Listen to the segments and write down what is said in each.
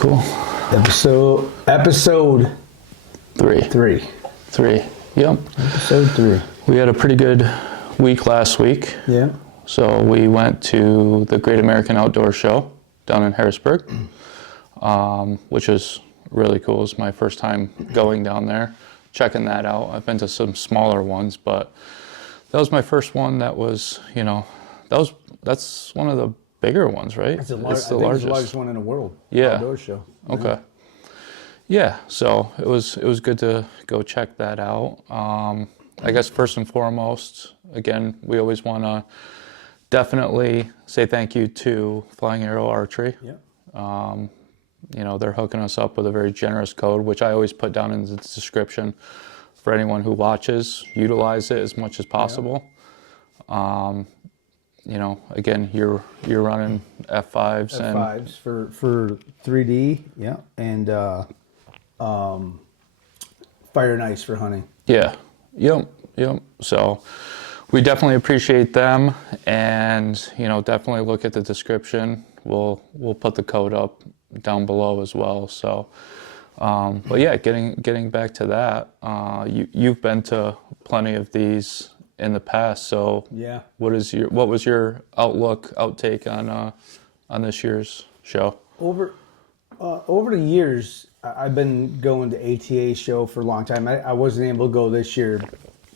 Cool. Episode Three. three. Yep. Episode 3. We had a pretty good week last week. Yeah. So we went to the Great American Outdoor Show down in Harrisburg, which was really cool. It's my first time going down there, checking that out. I've been to some smaller ones, but that was my first one. That was, that's one of the bigger ones, right? It's the largest one in the world. Yeah. Outdoor show. Okay. Yeah, so it was good to go check that out. I guess first and foremost, again, we always want to definitely say thank you to Flying Arrow Archery. Yeah. They're hooking us up with a very generous code, which I always put down in the description for anyone who watches. Utilize it as much as possible. Yeah. Again, you're running F5s F5s for 3D, yeah, and fire and ice for hunting. Yeah. Yep. So we definitely appreciate them, and definitely look at the description. We'll put the code up down below as well. So, but yeah, getting back to that, you've been to plenty of these in the past. So yeah, what was your outtake on this year's show? Over the years, I've been going to ATA show for a long time. I wasn't able to go this year,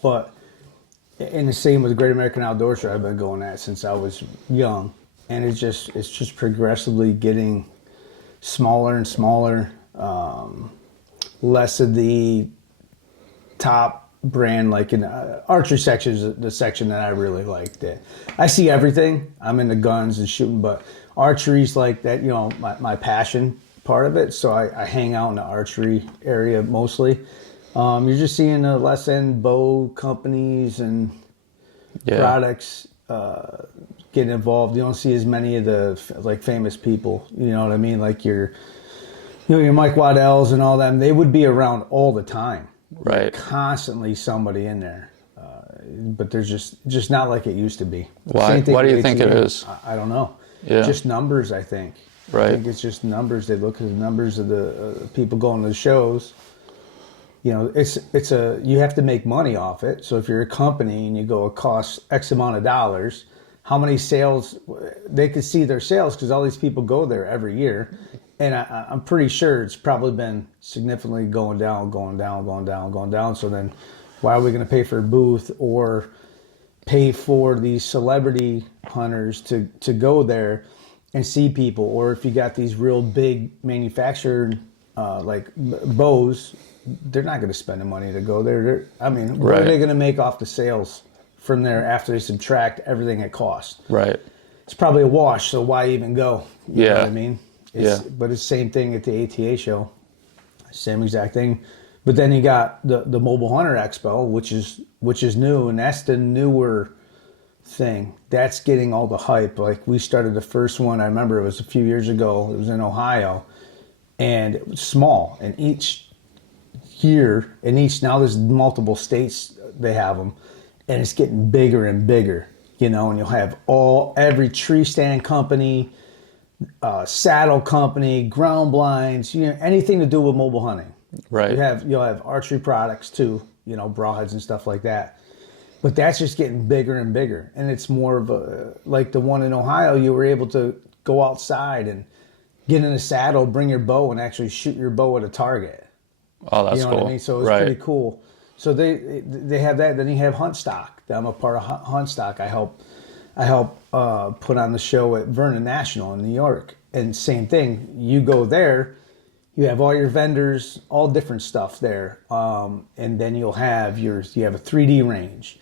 but and the same with the Great American Outdoor Show. I've been going at since I was young, and it's just progressively getting smaller and smaller. Less of the top brand, like in archery section is the section that I really liked. I see everything. I'm into guns and shooting, but archery's like that. My passion part of it. So I hang out in the archery area mostly. You're just seeing the less end bow companies and products getting involved. You don't see as many of the famous people. You know what I mean? Like your Mike Waddell's and all them. They would be around all the time. Right. Constantly somebody in there. But there's just not like it used to be. Why do you think it is? I don't know. Yeah. Just numbers, I think. Right. I think it's just numbers. They look at the numbers of the people going to the shows. You have to make money off it. So if you're a company and you go, it costs X amount of dollars, how many sales, they could see their sales because all these people go there every year. And I'm pretty sure it's probably been significantly going down. So then why are we going to pay for a booth or pay for these celebrity hunters to go there and see people? Or if you got these real big manufactured like bows, they're not going to spend the money to go there. What are they going to make off the sales from there after they subtract everything it costs? Right. It's probably a wash, so why even go? You know what I mean? Yeah. But it's the same thing at the ATA show. Same exact thing. But then you got the Mobile Hunter Expo, which is new, and that's the newer thing. That's getting all the hype. Like we started the first one, I remember it was a few years ago. It was in Ohio, and it was small. And each year, now there's multiple states they have them, and it's getting bigger and bigger. And you'll have every tree stand company, saddle company, ground blinds, anything to do with mobile hunting. Right. You'll have archery products too, broadheads and stuff like that. But that's just getting bigger and bigger. And it's more of like the one in Ohio, you were able to go outside and get in a saddle, bring your bow and actually shoot your bow at a target. Oh, that's cool. What I mean? So it's pretty cool. So they have that. Then you have Hunt Stock. I'm a part of Hunt Stock. I help put on the show at Vernon National in New York. And same thing. You go there, you have all your vendors, all different stuff there. And then you have a 3D range.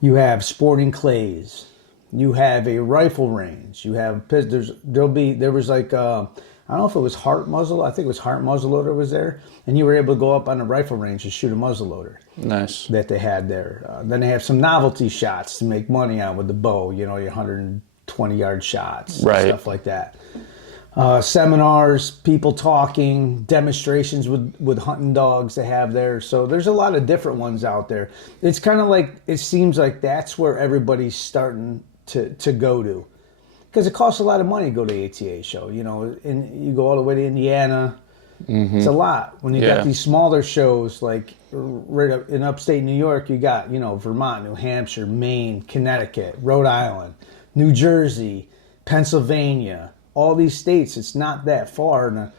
You have sporting clays. You have a rifle range. You have there was like I don't know if it was Hart muzzle. I think it was Hart muzzleloader was there, and you were able to go up on the rifle range and shoot a muzzleloader. Nice. That they had there. Then they have some novelty shots to make money on with the bow. Your 120-yard shots, and stuff like that. Seminars, people talking, demonstrations with hunting dogs they have there. So there's a lot of different ones out there. It's kind of like, it seems like that's where everybody's starting to go to. because it costs a lot of money to go to the ATA show, you know, and you go all the way to Indiana. It's a lot. When you got these smaller shows, like right up in upstate New York, you got, you know, Vermont, New Hampshire, Maine, Connecticut, Rhode Island, New Jersey, Pennsylvania, all these states. It's not that far.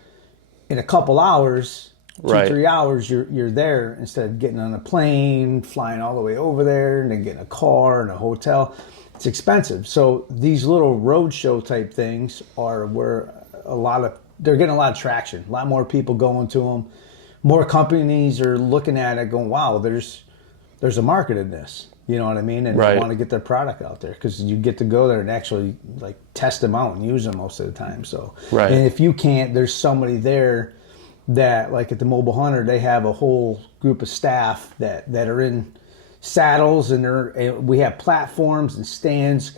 In a couple hours, 2-3 hours, you're there, instead of getting on a plane, flying all the way over there, and then getting a car and a hotel. It's expensive. So these little road show type things are where they're getting a lot of traction. A lot more people going to them. More companies are looking at it, going, "Wow, there's a market in this." You know what I mean? And they want to get their product out there, because you get to go there and actually like test them out and use them most of the time. So, and if you can't, there's somebody there that, like at the Mobile Hunter, they have a whole group of staff that are in saddles, and we have platforms and stands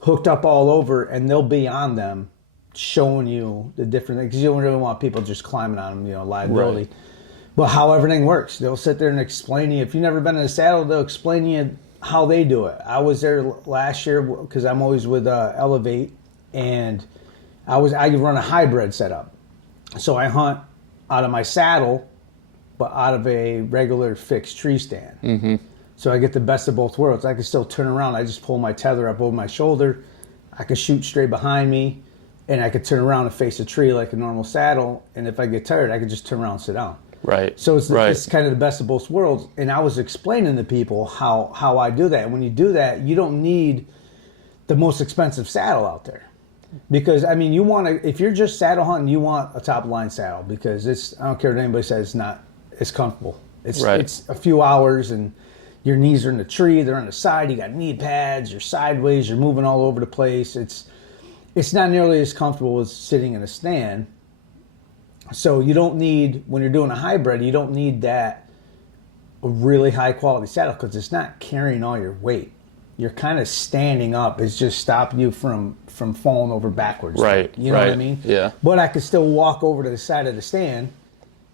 hooked up all over, and they'll be on them showing you the different things, because you don't really want people just climbing on them, you know, liability. But how everything works, they'll sit there and explain to you. If you've never been in a saddle, they'll explain to you how they do it. I was there last year because I'm always with Elevate, and I run a hybrid setup. So I hunt out of my saddle, but out of a regular fixed tree stand. So I get the best of both worlds. I can still turn around. I just pull my tether up over my shoulder. I can shoot straight behind me, and I could turn around and face a tree like a normal saddle. And if I get tired, I can just turn around and sit down. So it's kind of the best of both worlds. And I was explaining to people how I do that. And when you do that, you don't need the most expensive saddle out there. Because, I mean, if you're just saddle hunting, you want a top line saddle, because I don't care what anybody says, it's comfortable. It's a few hours, and your knees are in the tree, they're on the side, you got knee pads, you're sideways, you're moving all over the place. It's not nearly as comfortable as sitting in a stand. So you don't need, when you're doing a hybrid, you don't need a really high quality saddle, because it's not carrying all your weight. You're kind of standing up. It's just stopping you from falling over backwards. You know what I mean? But I could still walk over to the side of the stand,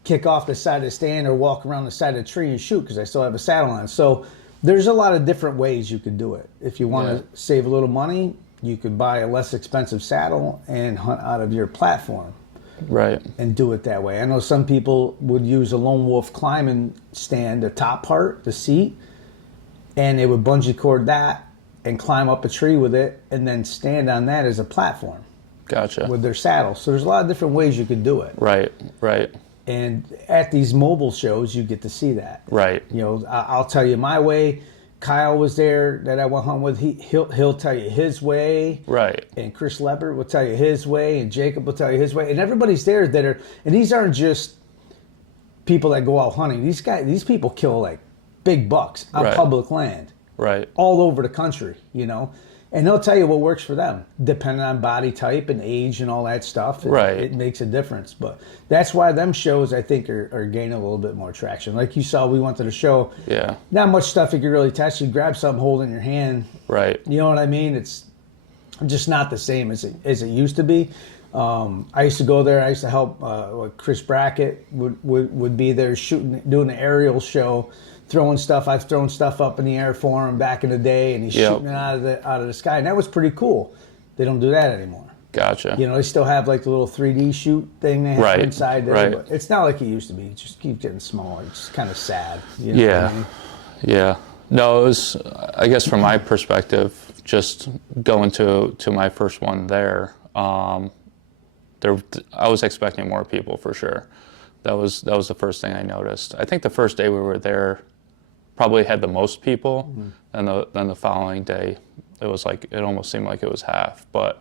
kick off the side of the stand, or walk around the side of the tree and shoot, because I still have a saddle on. So there's a lot of different ways you could do it. If you want to save a little money, you could buy a less expensive saddle and hunt out of your platform. And do it that way. I know some people would use a lone wolf climbing stand, the top part, the seat, and they would bungee cord that and climb up a tree with it, and then stand on that as a platform. With their saddle. So there's a lot of different ways you could do it. And at these mobile shows, you get to see that. You know, I'll tell you my way. Kyle was there that I went home with. He'll tell you his way. And Chris Leppert will tell you his way, and Jacob will tell you his way. And everybody's there and these aren't just people that go out hunting. These people kill like big bucks on public land. All over the country, you know. And they'll tell you what works for them, depending on body type and age and all that stuff. It makes a difference. But that's why them shows, I think, are gaining a little bit more traction. Like you saw, we went to the show. Not much stuff you could really test. You grab something, hold it in your hand. You know what I mean? It's just not the same as it used to be. I used to go there. I used to help. Chris Brackett would be there doing an aerial show. Throwing stuff. I've thrown stuff up in the air for him back in the day, and he's shooting it out of the sky, and that was pretty cool. They don't do that anymore. You know, they still have like the little 3D shoot thing they have inside there, but it's not like it used to be. It just keeps getting smaller. It's kind of sad. You know what I mean? No, it was, I guess from my perspective, just going to my first one there, I was expecting more people for sure. That was the first thing I noticed. I think the first day we were there probably had the most people, and then the following day it almost seemed like it was half. But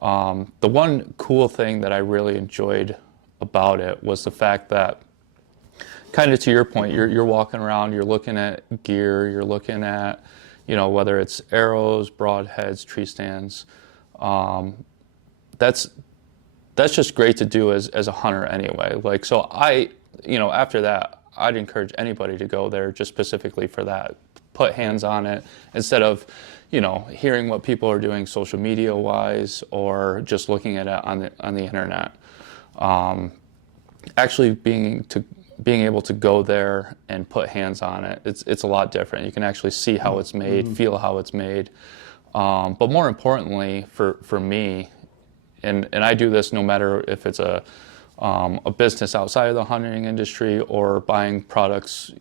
the one cool thing that I really enjoyed about it was the fact that, kind of to your point, you're walking around, you're looking at gear, you're looking at, you know, whether it's arrows, broadheads, tree stands. That's just great to do as a hunter anyway. Like, so after that, I'd encourage anybody to go there just specifically for that. Put hands on it instead of, you know, hearing what people are doing social media wise or just looking at it on the internet. Actually being able to go there and put hands on it, it's a lot different. You can actually see how it's made, feel how it's made. But more importantly, for me, and I do this no matter if it's a business outside of the hunting industry or buying products,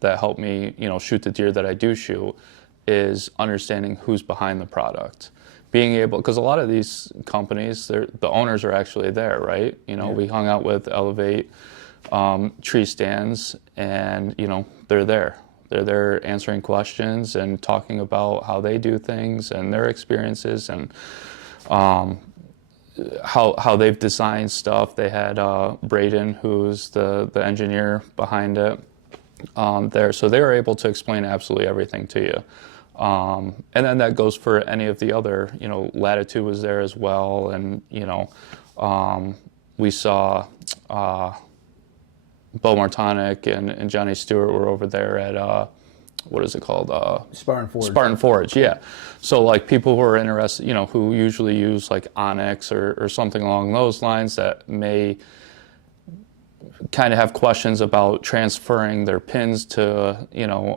that help me, shoot the deer that I do shoot, is understanding who's behind the product. Being able, because a lot of these companies, the owners are actually there, right? We hung out with Elevate tree stands, and they're there. They're there answering questions and talking about how they do things and their experiences and how they've designed stuff. They had Braden, who's the engineer behind it, there, so they were able to explain absolutely everything to you. And then that goes for any of the other, Latitude was there as well, and we saw Bo Martonic and Johnny Stewart were over there at what is it called? Spartan Forge. Spartan Forge, yeah. So like people who are interested, who usually use like Onyx or something along those lines, that may kind of have questions about transferring their pins to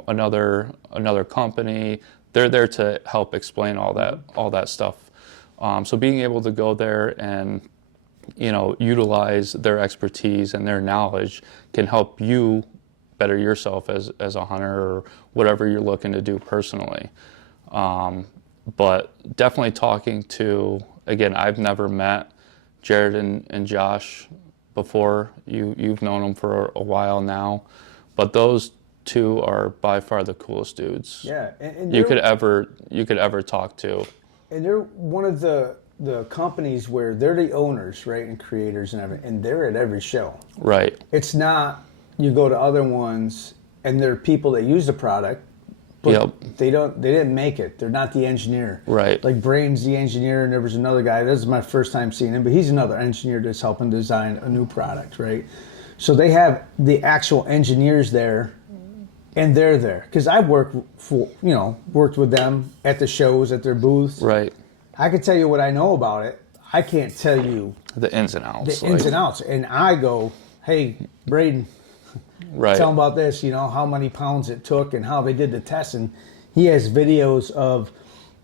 another company. They're there to help explain all that stuff. So being able to go there and utilize their expertise and their knowledge can help you better yourself as a hunter or whatever you're looking to do personally. But definitely talking to, again, I've never met Jared and Josh before. You've known them for a while now, but those two are by far the coolest dudes. Yeah, and you could ever talk to. And they're one of the companies where they're the owners, right, and creators and everything, and they're at every show. Right. It's not you go to other ones and there are people that use the product, but they didn't make it. They're not the engineer. Right. Like Brain's the engineer, and there was another guy. This is my first time seeing him, but he's another engineer that's helping design a new product, right? So they have the actual engineers there, and they're there. Because I've worked with them at the shows, at their booths. Right. I could tell you what I know about it. I can't tell you the ins and outs. And I go, hey, Braden, right, tell him about this, how many pounds it took and how they did the testing. He has videos of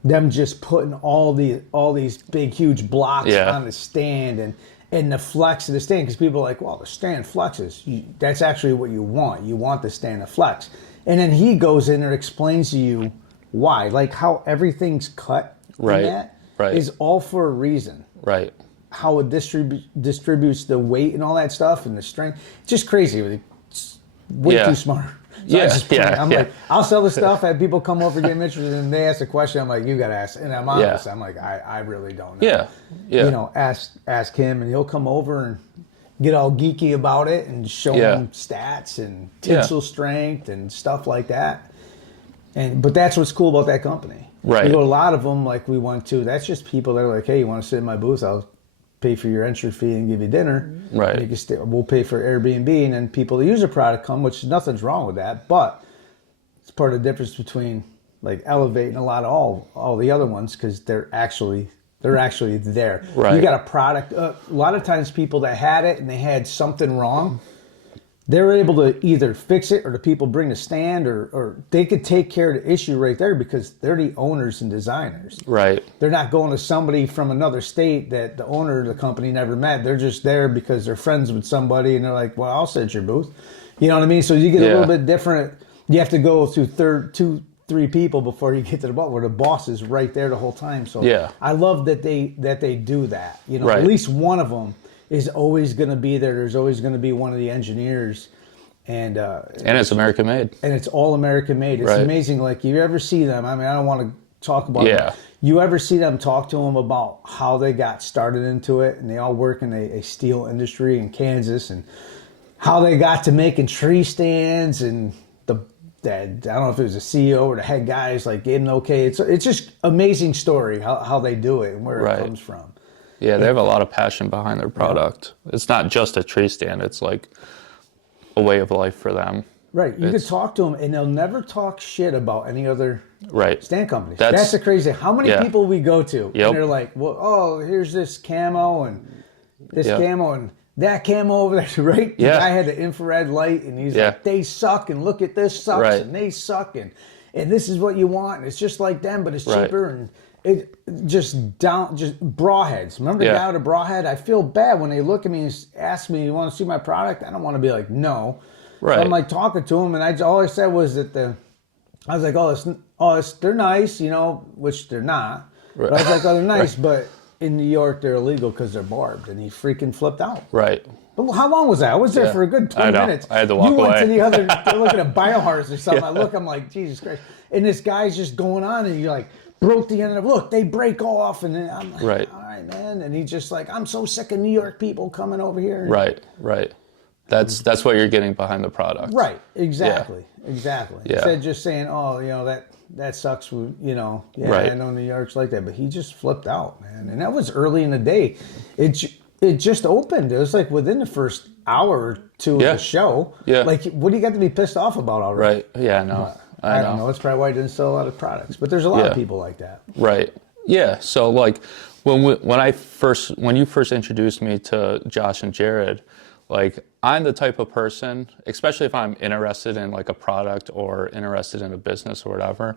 them just putting all these big, huge blocks on the stand and the flex of the stand, because people are like, well, the stand flexes. That's actually what you want. You want the stand to flex. And then he goes in and explains to you why, like how everything's cut right, in that right, is all for a reason. Right. How it distributes the weight and all that stuff and the strength. It's just crazy. It's way too smart. So I'm like, I'll sell the stuff. I have people come over, get them interested, and they ask a question. I'm like, you got to ask. And I'm honest. I'm like, I really don't know. Yeah. Ask him, and he'll come over and get all geeky about it and show him stats and tensile strength and stuff like that. But that's what's cool about that company. Right. You go to a lot of them, like we went to. That's just people that are like, hey, you want to sit in my booth? I'll pay for your entry fee and give you dinner. Right. And you can stay, we'll pay for Airbnb, and then people that use the product come, which nothing's wrong with that. But it's part of the difference between like Elevate and a lot of all the other ones, because they're actually there. Right. You got a product. A lot of times, people that had it and they had something wrong, they were able to either fix it, or the people bring the stand, or they could take care of the issue right there because they're the owners and designers. Right. They're not going to somebody from another state that the owner of the company never met. They're just there because they're friends with somebody, and they're like, well, I'll sit at your booth. You know what I mean? So you get a little bit different. You have to go through 2, 3 people before you get to the boss, where the boss is right there the whole time. So I love that they do that. At least one of them is always going to be there. There's always going to be one of the engineers, and it's American made, and it's all American made. It's amazing. Like, you ever see them? I mean, I don't want to talk about them. You ever see them talk to them about how they got started into it, and they all work in a steel industry in Kansas, and how they got to making tree stands, and I don't know if it was the CEO or the head guys like gave them the okay. It's just amazing story how they do it and where it comes from. Yeah, they have a lot of passion behind their product. It's not just a tree stand. It's like a way of life for them. Right. You could talk to them, and they'll never talk shit about any other stand companies. That's the crazy. How many people we go to, and they're like, well, here's this camo and this camo and that camo over there, right? The guy had the infrared light, and he's like, they suck, and look at this sucks, and they suck. And and this is what you want. And it's just like them, but it's Right. cheaper. And it just broadheads. Remember the Yeah. guy with a broadhead? I feel bad when they look at me and ask me, "You want to see my product?" I don't want to be like, "No." So Right. I'm like talking to him, and all I said was that I was like, they're nice, which they're not. Right. But I was like, they're nice, but in New York they're illegal because they're barbed, and he freaking flipped out. Right. But how long was that? I was there Yeah. for a good I 20 know. minutes. I had to walk You went away. to the other, they're looking at biohazards or something. I'm like, Jesus Christ. And this guy's just going on, and you're like, broke the end of, look, they break off. And then I'm like, Right. all right, man. And he's just like, I'm so sick of New York people coming over here. Right. Right. That's what you're getting behind the product. Right. Exactly. Exactly. Yeah. Instead of just saying, oh, that sucks. Yeah, Right. I know New York's like that. But he just flipped out, man. And that was early in the day. It just opened. It was like within the first hour or two of the show. Yeah. Like, what do you got to be pissed off about already? Right. Yeah, no. I don't know. That's probably why I didn't sell a lot of products. But there's a lot of people like that. Right. Yeah. So like when you first introduced me to Josh and Jared, like I'm the type of person, especially if I'm interested in like a product or interested in a business or whatever,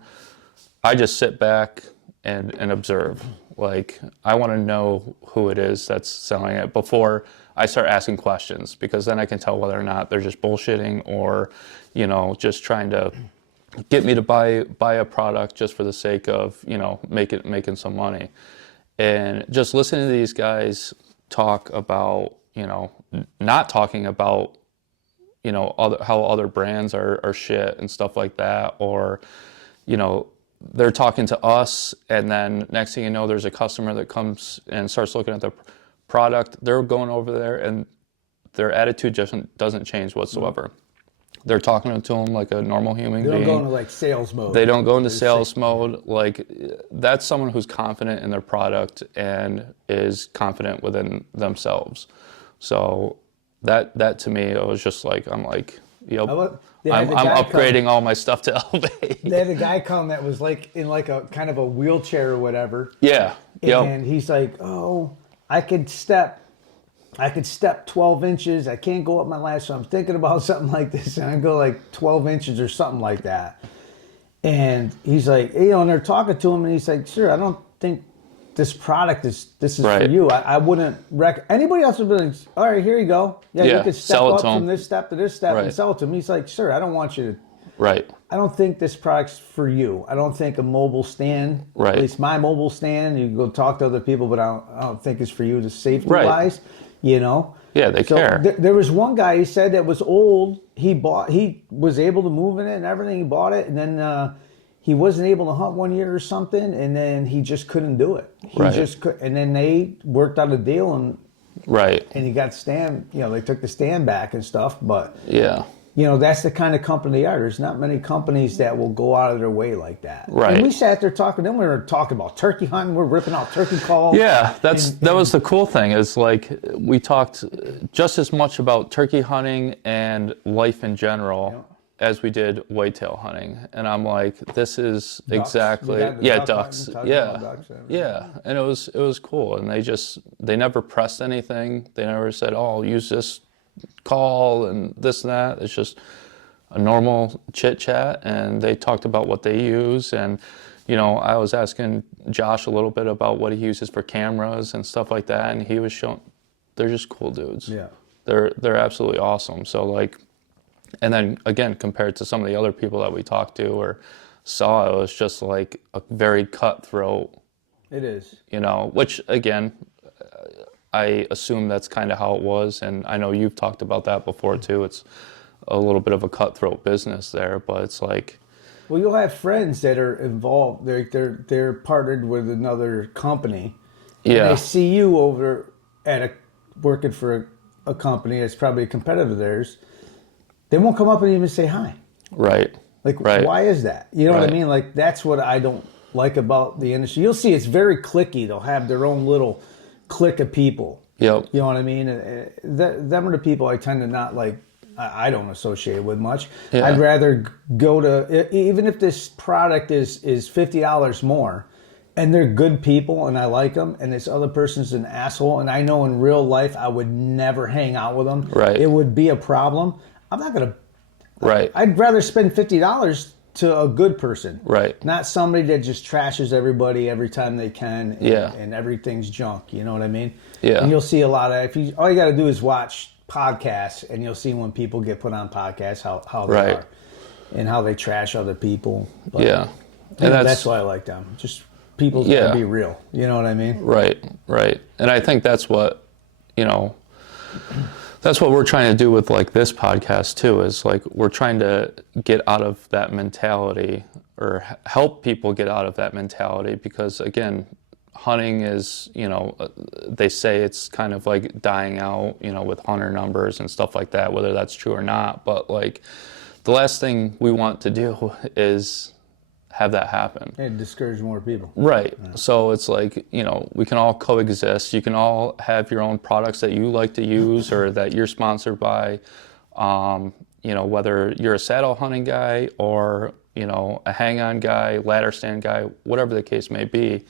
I just sit back and observe. Like I want to know who it is that's selling it before I start asking questions, because then I can tell whether or not they're just bullshitting or, just trying to get me to buy a product just for the sake of, making some money. And just listening to these guys talk about, not talking about, how other brands are shit and stuff like that, or, they're talking to us, and then next thing you know, there's a customer that comes and starts looking at the product. They're going over there, and their attitude just doesn't change whatsoever. They're talking to them like a normal human being. They don't go into like sales mode. They don't go into sales mode. Like that's someone who's confident in their product and is confident within themselves. So that to me, it was just like, I'm like, yep, I'm upgrading all my stuff to Elevate. They had a guy come that was like in like a kind of a wheelchair or whatever. Yeah. And he's like, oh, I could step 12 inches. I can't go up my ladder, so I'm thinking about something like this. And I go like 12 inches or something like that. And he's like, and they're talking to him, and he's like, sir, I don't think this product is for you. I wouldn't anybody else would be like, all right, here you go. Yeah, you could step up from this step to this step and sell it to him. He's like, sir, I don't want you to. Right. I don't think this product's for you. I don't think a mobile stand, at least my mobile stand, you can go talk to other people, but I don't think it's for you to safety-wise, Yeah, they care. There was one guy, he said, that was old. He was able to move in it and everything. He bought it, and then he wasn't able to hunt one year or something, and then he just couldn't do it. And then they worked out a deal, and he got stand. They took the stand back and stuff, but that's the kind of company they are. There's not many companies that will go out of their way like that. Right. And we sat there talking. Then we were talking about turkey hunting. We're ripping out turkey calls. Yeah, that was the cool thing. Is like we talked just as much about turkey hunting and life in general as we did whitetail hunting. And I'm like, this is Ducks. exactly ducks. Ducks, And it was cool. And they never pressed anything. They never said, oh, I'll use this call and this and that. It's just a normal chit chat, and they talked about what they use. And I was asking Josh a little bit about what he uses for cameras and stuff like that, and he was showing they're just cool dudes. They're absolutely awesome. So like, and then again, compared to some of the other people that we talked to or saw, it was just like a very cutthroat. It is. Which again, I assume that's kind of how it was, and I know you've talked about that before too. It's a little bit of a cutthroat business there, but it's like, well, you'll have friends that are involved. They're partnered with another company. And they see you over at working for a company that's probably a competitor of theirs. They won't come up and even say hi. Right. Like, why is that? You know what I mean? Like, that's what I don't like about the industry. You'll see it's very cliquey. They'll have their own little clique of people. Yep. You know what I mean? Them are the people I tend to not like. I don't associate with much. Yeah. I'd rather go to, even if this product is $50 more, and they're good people and I like them, and this other person's an asshole, and I know in real life I would never hang out with them. Right. It would be a problem. I'm not gonna. Right. I'd rather spend $50 to a good person. Right. Not somebody that just trashes everybody every time they can. And, Yeah. and everything's junk. You know what I mean? Yeah. And you'll see a lot of, all you got to do is watch podcasts, and you'll see when people get put on podcasts, how they Right. are and how they trash other people. But, Yeah. And that's why I like them. Just people gotta be real. You know what I mean? Right. And I think that's what, that's what we're trying to do with like this podcast too, is like we're trying to get out of that mentality, or help people get out of that mentality, because again, hunting is, they say it's kind of like dying out, with hunter numbers and stuff like that, whether that's true or not. But like the last thing we want to do is have that happen. And discourage more people. Right. Yeah. So it's like, we can all coexist. You can all have your own products that you like to use or that you're sponsored by. Whether you're a saddle hunting guy or, a hang-on guy, ladder stand guy, whatever the case may be,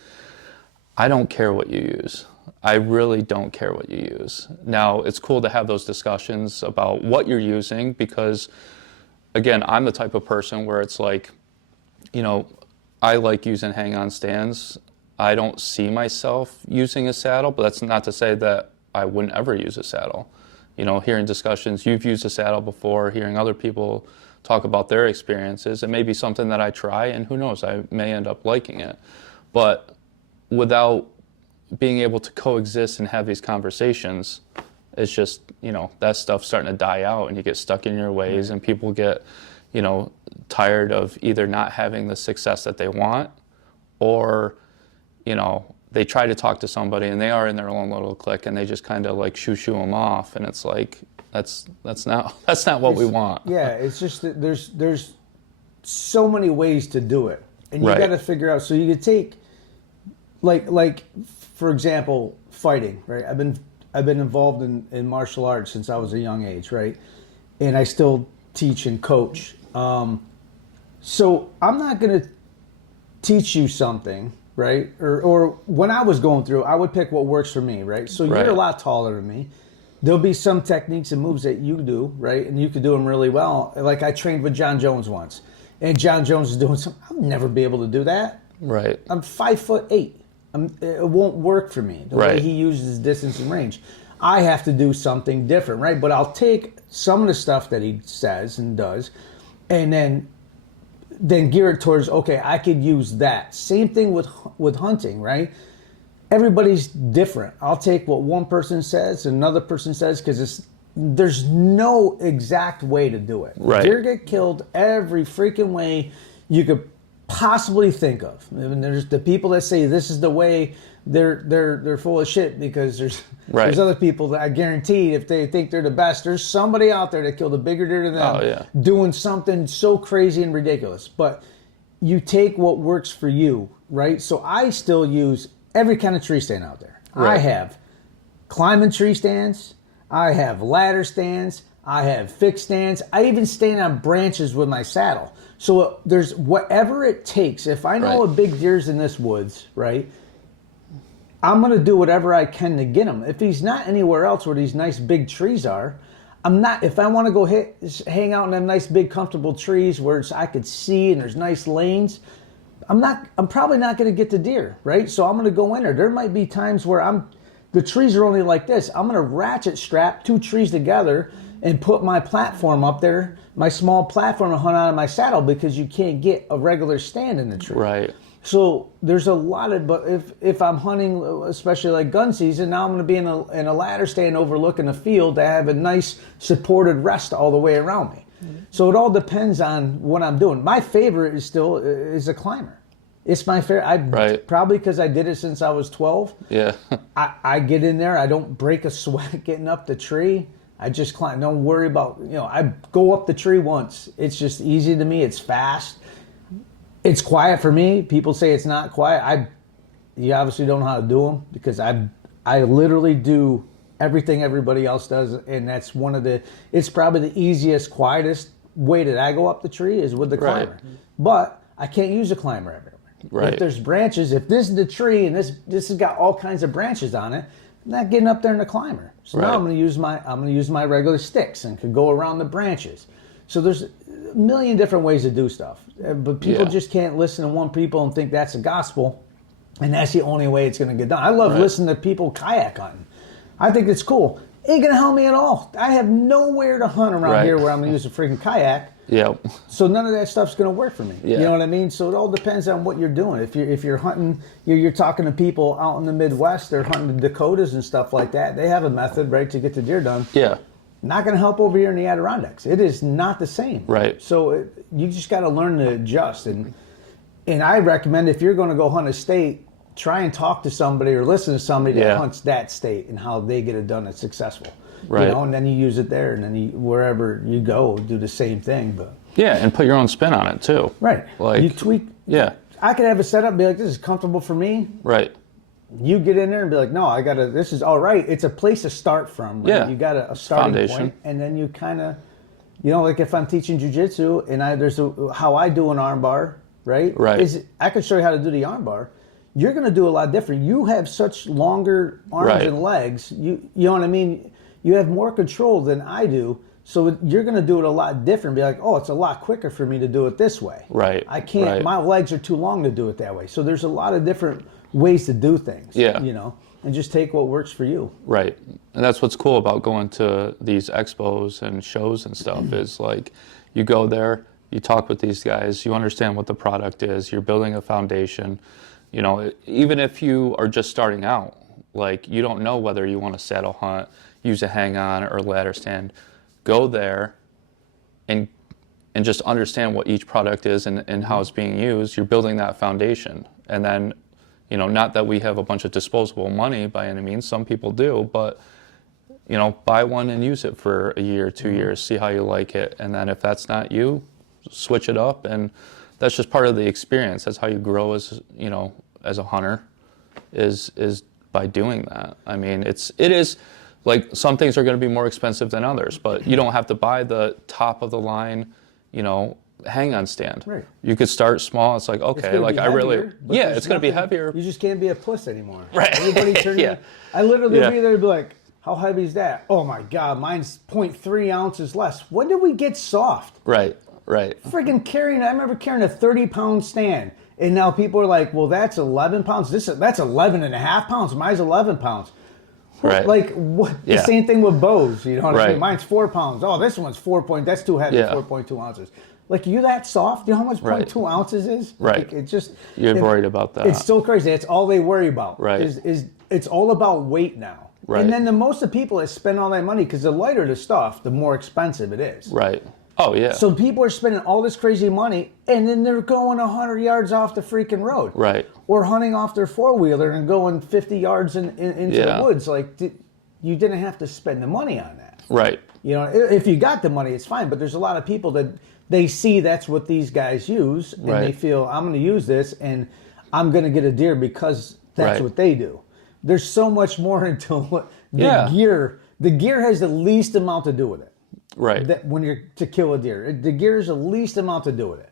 I don't care what you use. I really don't care what you use. Now, it's cool to have those discussions about what you're using because, again, I'm the type of person where it's like, I like using hang-on stands. I don't see myself using a saddle, but that's not to say that I wouldn't ever use a saddle. Hearing discussions, you've used a saddle before, hearing other people talk about their experiences, it may be something that I try, and who knows, I may end up liking it. But without being able to coexist and have these conversations, it's just, that stuff's starting to die out, and you get stuck in your ways, and people get, tired of either not having the success that they want, or, they try to talk to somebody and they are in their own little clique and they just kind of like shoo them off, and it's like that's not what we want. Yeah, it's just that there's so many ways to do it, and you got to figure out. So you could take like for example, fighting. Right, I've been involved in martial arts since I was a young age. Right, and I still teach and coach. So I'm not going to teach you something, right? Or when I was going through, I would pick what works for me, right? So you're a lot taller than me. There'll be some techniques and moves that you do, right? And you could do them really well. Like I trained with John Jones once, and John Jones is doing something. I'll never be able to do that. Right. I'm 5'8". It won't work for me. The way he uses distance and range. I have to do something different, right? But I'll take some of the stuff that he says and does, and then gear it towards, okay, I could use that. Same thing with hunting, right? Everybody's different. I'll take what one person says, another person says, because there's no exact way to do it. Right. Deer get killed every freaking way you could possibly think of. And there's the people that say this is the way. They're full of shit, because there's other people that I guarantee if they think they're the best, there's somebody out there that killed a bigger deer than them doing something so crazy and ridiculous. But you take what works for you, right? So I still use every kind of tree stand out there. I have climbing tree stands, I have ladder stands, I have fixed stands, I even stand on branches with my saddle. So there's whatever it takes. If I know a big deer's in this woods, right, I'm going to do whatever I can to get him. If he's not anywhere else where these nice big trees are, I'm not. If I want to go hang out in them nice big comfortable trees where I could see and there's nice lanes, I'm probably not going to get the deer, right? So I'm going to go in there. There might be times where the trees are only like this. I'm going to ratchet strap 2 trees together and put my platform up there, my small platform, and hunt out of my saddle, because you can't get a regular stand in the tree. Right. So there's a lot of, but if I'm hunting, especially like gun season, now I'm going to be in a ladder stand overlooking a field to have a nice supported rest all the way around me. Mm-hmm. So it all depends on what I'm doing. My favorite is a climber. It's my favorite. Probably because I did it since I was 12. Yeah. I get in there. I don't break a sweat getting up the tree. I just climb. Don't worry about, I go up the tree once. It's just easy to me. It's fast. It's quiet for me. People say it's not quiet. You obviously don't know how to do them, because I literally do everything everybody else does, and that's it's probably the easiest, quietest way that I go up the tree is with the climber. But I can't use a climber everywhere. If there's branches, if this is the tree and this has got all kinds of branches on it, I'm not getting up there in the climber. So now I'm going to use my regular sticks and could go around the branches. So there's a million different ways to do stuff, but people Yeah. just can't listen to one people and think that's the gospel, and that's the only way it's going to get done. I love listening to people kayak hunting. I think it's cool. Ain't going to help me at all. I have nowhere to hunt around here where I'm going to use a freaking kayak. Yep. So none of that stuff's going to work for me. Yeah. You know what I mean? So it all depends on what you're doing. If you're hunting, you're talking to people out in the Midwest. They're hunting the Dakotas and stuff like that. They have a method, right, to get the deer done. Yeah. Not going to help over here in the Adirondacks. It is not the same. Right. So you just got to learn to adjust. And I recommend if you're going to go hunt a state, try and talk to somebody or listen to somebody that hunts that state and how they get it done that's successful. Right. You know, and then you use it there, and then wherever you go, do the same thing. But Yeah, and put your own spin on it too. right, Like you tweak. Yeah. I could have a setup, be like, this is comfortable for me. Right. You get in there and be like, no, I gotta. This is all right. It's a place to start from. Right? Yeah. You got a starting Foundation. point, and then you kind of, you know, like if I'm teaching jujitsu and there's how I do an armbar, right? Right. Is I could show you how to do the armbar. You're going to do a lot different. You have such longer arms and legs. You know what I mean? You have more control than I do. So you're going to do it a lot different. Be like, oh, it's a lot quicker for me to do it this way. Right. I can't. Right. My legs are too long to do it that way. So there's a lot of different ways to do things. Yeah. You know, and just take what works for you. Right. And that's what's cool about going to these expos and shows and stuff is like you go there, you talk with these guys, you understand what the product is, you're building a foundation. You know, even if you are just starting out, like you don't know whether you want to saddle hunt, use a hang on or ladder stand, go there and just understand what each product is and how it's being used. You're building that foundation. And then, you know, not that we have a bunch of disposable money by any means, some people do, but, you know, buy one and use it for a year, 2 years, see how you like it. And then if that's not you, switch it up. And that's just part of the experience. That's how you grow as, you know, as a hunter is by doing that. I mean, it is like some things are going to be more expensive than others, but you don't have to buy the top of the line, you know, hang on stand. Right. You could start small. It's like, okay, like I really, it's going to be heavier. You just can't be a puss anymore. Right. Everybody turn I literally be there and be like, how heavy is that? Oh my God, mine's 0.3 ounces less. When did we get soft? Right. Right. Freaking carrying, I remember carrying a 30-pound stand. And now people are like, well, that's 11 pounds. That's 11 and a half pounds. Mine's 11 pounds. Right. Like, what? The same thing with bows. You know what I mean? Right. Mine's 4 pounds. Oh, this one's 4 point. That's too heavy, 4.2 ounces. Like, you that soft? You know how much 0.2 ounces is? Right. Like, it just... You're worried about that. It's so crazy. That's all they worry about. Right. Is it's all about weight now. Right. And then the most of people that spend all that money, because the lighter the stuff, the more expensive it is. Right. Oh, yeah. So people are spending all this crazy money, and then they're going 100 yards off the freaking road. Right. Or hunting off their four-wheeler and going 50 yards into the woods. Like, you didn't have to spend the money on that. Right. You know, if you got the money, it's fine. But there's a lot of people that they see that's what these guys use, and they feel, I'm going to use this, and I'm going to get a deer because that's what they do. There's so much more into the gear. The gear has the least amount to do with it. Right. That when you're to kill a deer, the gear is the least amount to do with it.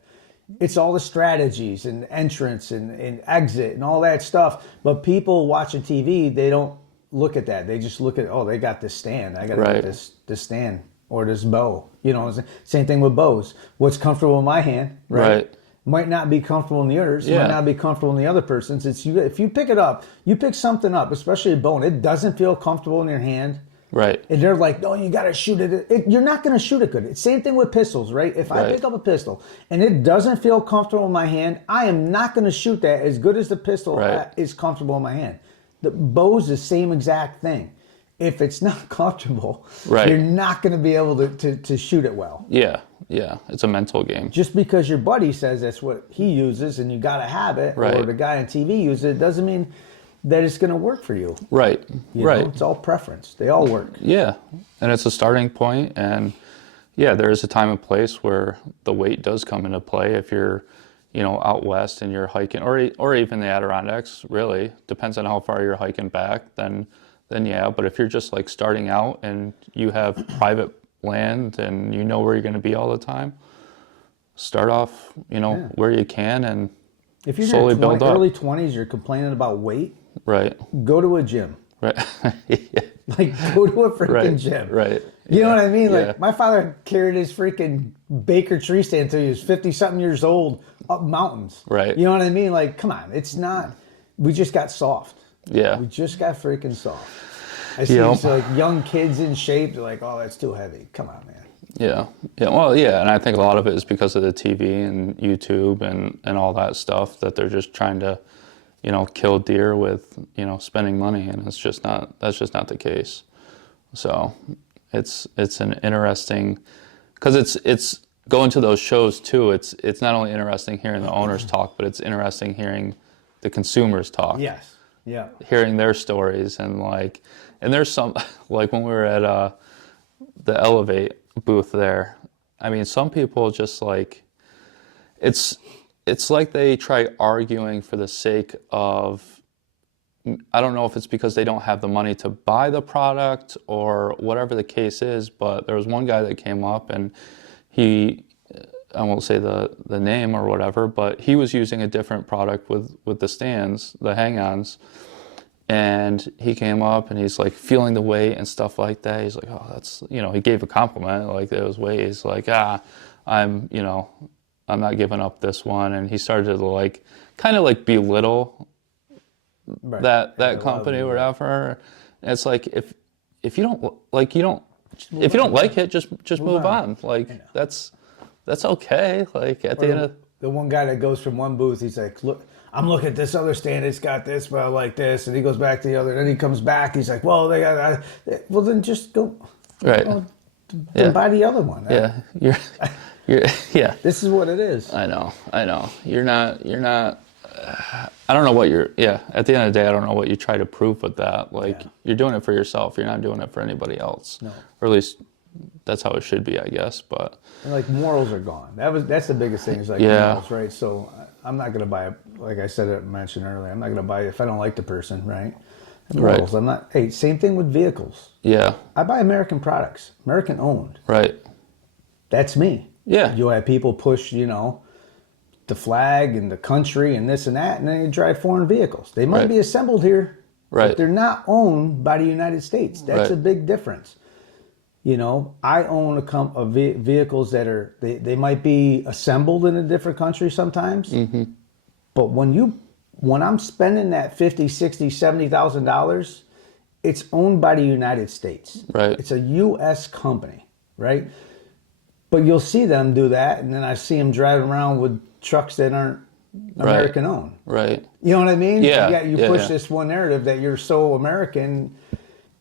It's all the strategies and entrance and exit and all that stuff. But people watching TV, they don't look at that. They just look at, oh, they got this stand. I got to get this stand or this bow. You know, same thing with bows. What's comfortable in my hand, right? Might not be comfortable in the others. Might not be comfortable in the other person's. It's you. If you pick it up, you pick something up, especially a bow, and it doesn't feel comfortable in your hand. Right. And they're like, no, you got to shoot it. You're not going to shoot it good. It's same thing with pistols, right? If I pick up a pistol and it doesn't feel comfortable in my hand, I am not going to shoot that as good as the pistol is comfortable in my hand. The bow's the same exact thing. If it's not comfortable, you're not going to be able to shoot it well. Yeah. Yeah. It's a mental game. Just because your buddy says that's what he uses and you got to have it, or the guy on TV uses it, doesn't mean that it's going to work for you. Right. You know, it's all preference. They all work. Yeah. And it's a starting point. And yeah, there is a time and place where the weight does come into play. If you're, you know, out west and you're hiking, or even the Adirondacks, really depends on how far you're hiking back, then yeah. But if you're just like starting out and you have private land and you know where you're going to be all the time, start off, you know, where you can and if you're slowly in your build up. Early 20s, you're complaining about weight. Right. Go to a gym. Right. Like, go to a freaking gym. Right. You know what I mean? Yeah. Like, my father carried his freaking Baker tree stand until he was 50-something years old up mountains. Right. You know what I mean? Like, come on. It's not... We just got soft. Yeah. We just got freaking soft. I see these, like, young kids in shape. They're like, oh, that's too heavy. Come on, man. Yeah. Yeah. Well, yeah. And I think a lot of it is because of the TV and YouTube and all that stuff, that they're just trying to, kill deer with, spending money. And that's just not the case. So it's an interesting, because it's going to those shows too. It's not only interesting hearing the owners talk, but it's interesting hearing the consumers talk. Yes. Yeah. Hearing their stories and there's some, like when we were at the Elevate booth there, I mean, some people just like, it's like they try arguing for the sake of, I don't know if it's because they don't have the money to buy the product or whatever the case is, but there was one guy that came up and I won't say the name or whatever, but he was using a different product with the stands, the hang-ons, and he came up and he's like feeling the weight and stuff like that. He's like, oh, that's, he gave a compliment, like those weight. He's like, I'm not giving up this one. And he started to like, kind of like belittle that company or whatever. And it's like, if you don't like, if you don't like it, just move on. Like that's okay. Like at the end of the one guy that goes from one booth, he's like, look, I'm looking at this other stand. It's got this, but I like this. And he goes back to the other. And then he comes back. He's like, well, they got. Well, then just go. Right. Then buy the other one. Yeah. You're. Yeah. This is what it is. I know. You're not. I don't know what you're. Yeah. At the end of the day, I don't know what you try to prove with that. Like you're doing it for yourself. You're not doing it for anybody else. No. Or at least that's how it should be, I guess. But and like morals are gone. That's the biggest thing. Is like morals, right? So I'm not gonna buy. Like I mentioned earlier, I'm not gonna buy if I don't like the person, right? Morals. I'm not. Hey, same thing with vehicles. Yeah. I buy American products, American owned. Right. That's me. Yeah. You have people push, the flag and the country and this and that, and then you drive foreign vehicles. They might be assembled here, but they're not owned by the United States. That's a big difference. I own vehicles that are they might be assembled in a different country sometimes, but when I'm spending that $50,000, $60,000, $70,000, it's owned by the United States. Right. It's a U.S. company, right? But you'll see them do that, and then I see them driving around with trucks that aren't American owned. Right. You know what I mean? Yeah. You push this one narrative that you're so American,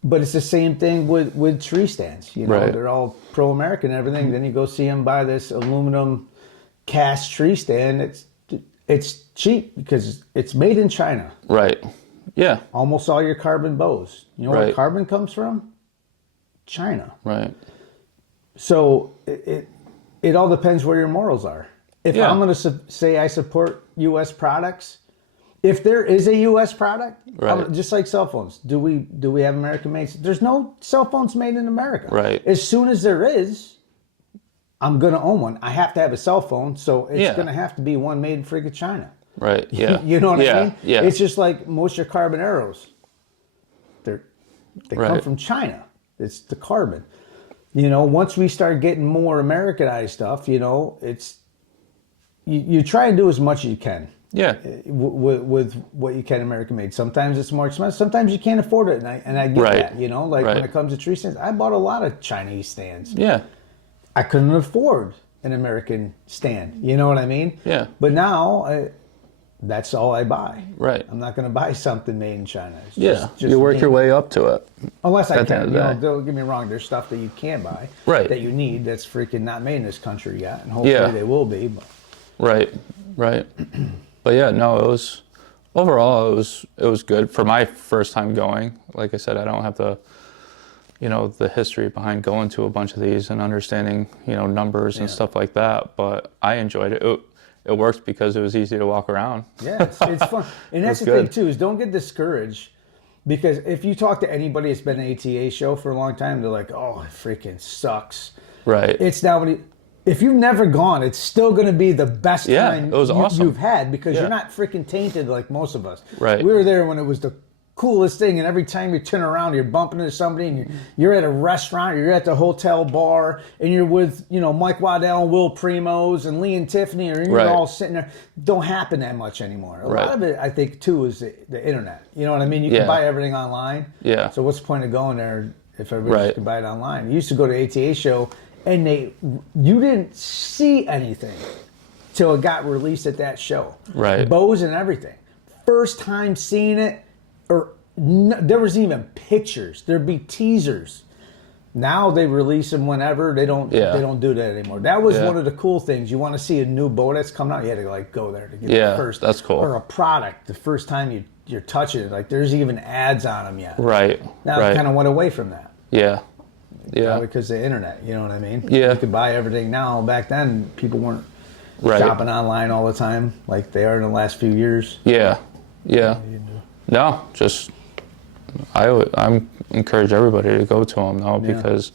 but it's the same thing with tree stands. They're all pro-American and everything. Then you go see them buy this aluminum cast tree stand. It's cheap because it's made in China. Right. Yeah. Almost all your carbon bows. You know where carbon comes from? China. Right. So it all depends where your morals are. If I'm going to say I support U.S. products, if there is a U.S. product, just like cell phones, do we have American made? There's no cell phones made in America. Right. As soon as there is, I'm going to own one. I have to have a cell phone, so it's going to have to be one made in freaking China. Right. Yeah. You know what I mean? Yeah. It's just like most of your carbon arrows. They come from China. It's the carbon. Once we start getting more Americanized stuff, it's you try and do as much as you can. Yeah. With what you can American made. Sometimes it's more expensive. Sometimes you can't afford it, and I get that. When it comes to tree stands, I bought a lot of Chinese stands. Yeah. I couldn't afford an American stand. You know what I mean? Yeah. But now that's all I buy. Right. I'm not going to buy something made in China. It's just you work your way up to it. Unless I can. Don't get me wrong. There's stuff that you can buy. Right. That you need that's freaking not made in this country yet. And hopefully they will be. But. Right. But yeah, no, overall it was good for my first time going. Like I said, I don't have the history behind going to a bunch of these and understanding, numbers and stuff like that. But I enjoyed it. It worked because it was easy to walk around. Yeah, it's fun. And that's the thing, too, is don't get discouraged. Because if you talk to anybody that's been an ATA show for a long time, they're like, oh, it freaking sucks. Right. It's now, if you've never gone, it's still going to be the best time it was awesome. You've had because you're not freaking tainted like most of us. Right. We were there when it was the coolest thing. And every time you turn around, you're bumping into somebody, and you're at a restaurant, or you're at the hotel bar, and you're with, you know, Mike Waddell and Will Primos and Lee and Tiffany, or you're all sitting there. Don't happen that much anymore. A lot of it, I think, too, is the internet. You know what I mean? You can buy everything online. Yeah. So what's the point of going there if everybody can buy it online? You used to go to ATA show, and you didn't see anything till it got released at that show. Right. Bows and everything. First time seeing it, there was even pictures. There'd be teasers. Now they release them whenever. They don't do that anymore. That was one of the cool things. You want to see a new bow that's coming out, you had to like go there to get it first. That's cool. Or a product, the first time you're touching it. Like there's even ads on them yet. Right. Now it kind of went away from that. Yeah. Yeah. Because of the internet, you know what I mean? Yeah. You could buy everything now. Back then, people weren't shopping online all the time like they are in the last few years. Yeah. Yeah. No, just I encourage everybody to go to them though, because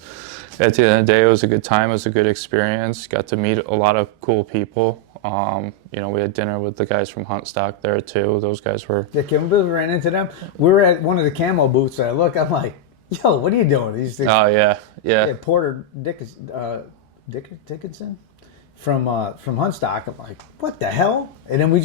at the end of the day, it was a good time. It was a good experience. Got to meet a lot of cool people. You know, we had dinner with the guys from Hunt Stock there too. Those guys were. Yeah, Kim, we ran into them. We were at one of the camo booths. And I'm like, yo, what are you doing? These things. Oh yeah. Porter Dickinson from Hunt Stock. I'm like, what the hell? And then we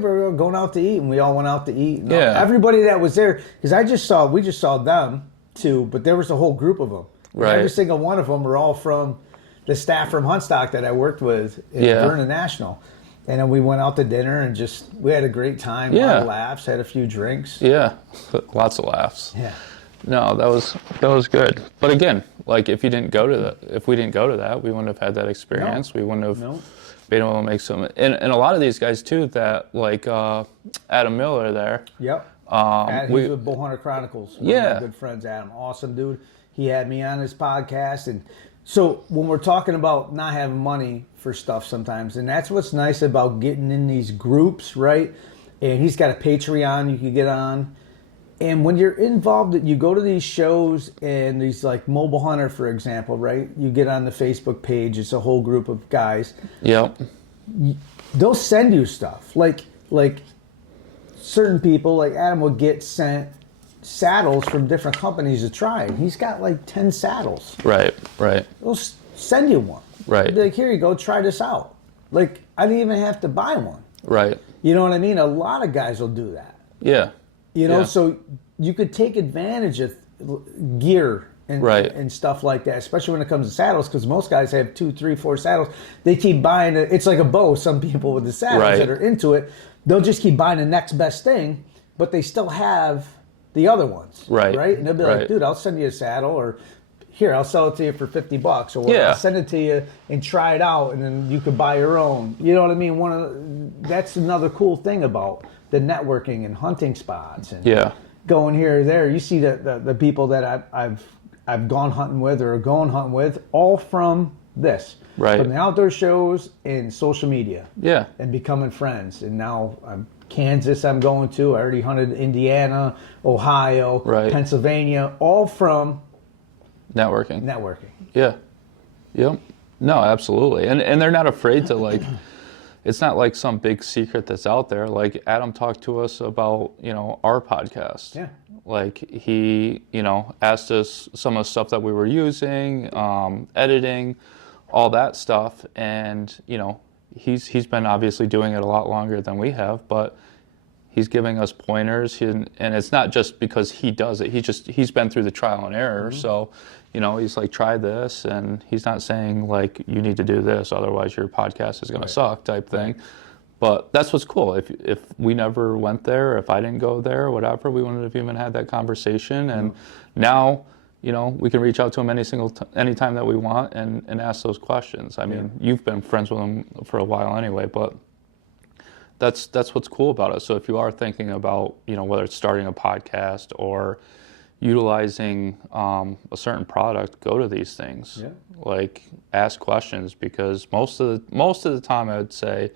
were going out to eat, and we all went out to eat. And everybody that was there, because we just saw them too, but there was a whole group of them. Right. Every single one of them were all from the staff from Hunt Stock that I worked with in Vernon National. And then we went out to dinner and we had a great time. A lot of laughs, had a few drinks. Yeah, lots of laughs. Yeah. No, that was good. But again, like if we didn't go to that, we wouldn't have had that experience. No. We wouldn't have been able to make some. And a lot of these guys too, that like Adam Miller there. Yep. He's with Bowhunter Chronicles. One of my good friends, Adam. Awesome dude. He had me on his podcast, and so when we're talking about not having money for stuff sometimes, and that's what's nice about getting in these groups, right? And he's got a Patreon you can get on. And when you're involved, you go to these shows and these like Mobile Hunter, for example, right? You get on the Facebook page. It's a whole group of guys. Yep. They'll send you stuff. Like certain people, like Adam would get sent saddles from different companies to try. He's got like 10 saddles. Right. They'll send you one. Right. Be like, here you go, try this out. Like, I didn't even have to buy one. Right. You know what I mean? A lot of guys will do that. Yeah. You know, so you could take advantage of gear and stuff like that, especially when it comes to saddles, because most guys have 2, 3, 4 saddles. They keep buying it. It's like a bow. Some people with the saddles that are into it, they'll just keep buying the next best thing, but they still have the other ones. Right. And they'll be like, dude, I'll send you a saddle, or here, I'll sell it to you for $50, or I'll send it to you and try it out, and then you could buy your own. You know what I mean? That's another cool thing about the networking and hunting spots and going here or there. You see the people that I've gone hunting with or are going hunting with, all from this. Right. From the outdoor shows and social media. Yeah. And becoming friends. And now Kansas I'm going to. I already hunted Indiana, Ohio, Pennsylvania, all from networking. Yeah. Yep. No, absolutely. And they're not afraid to like it's not like some big secret that's out there. Like Adam talked to us about, our podcast. Yeah. Like he, asked us some of the stuff that we were using, editing, all that stuff. And, he's been obviously doing it a lot longer than we have, but he's giving us pointers. And it's not just because he does it. He's been through the trial and error. Mm-hmm. So, he's like, try this, and he's not saying like you need to do this, otherwise your podcast is going to suck type thing. But that's what's cool. If we never went there, if I didn't go there, or whatever, we wouldn't have even had that conversation. And now, we can reach out to him anytime that we want and ask those questions. I mean, you've been friends with him for a while anyway, but that's what's cool about it. So if you are thinking about, whether it's starting a podcast or utilizing a certain product, go to these things. Yeah. Like ask questions, because most of the time I would say,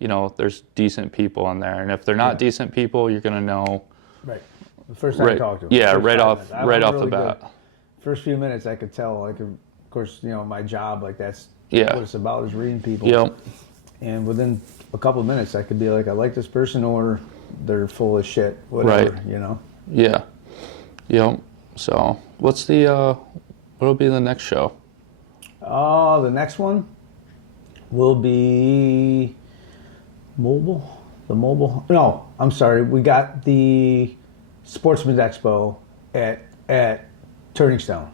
there's decent people in there, and if they're not decent people, you're gonna know. Right. The first time I talk to them. Yeah, right off the bat. Good. First few minutes, I could tell. Like, of course, my job, like that's what it's about, is reading people. Yep. And within a couple of minutes, I could be like, I like this person, or they're full of shit, whatever. Right. Yeah. Yep. So what'll be the next show? The next one will be mobile. The mobile. No, I'm sorry. We got the Sportsman's Expo at Turning Stone.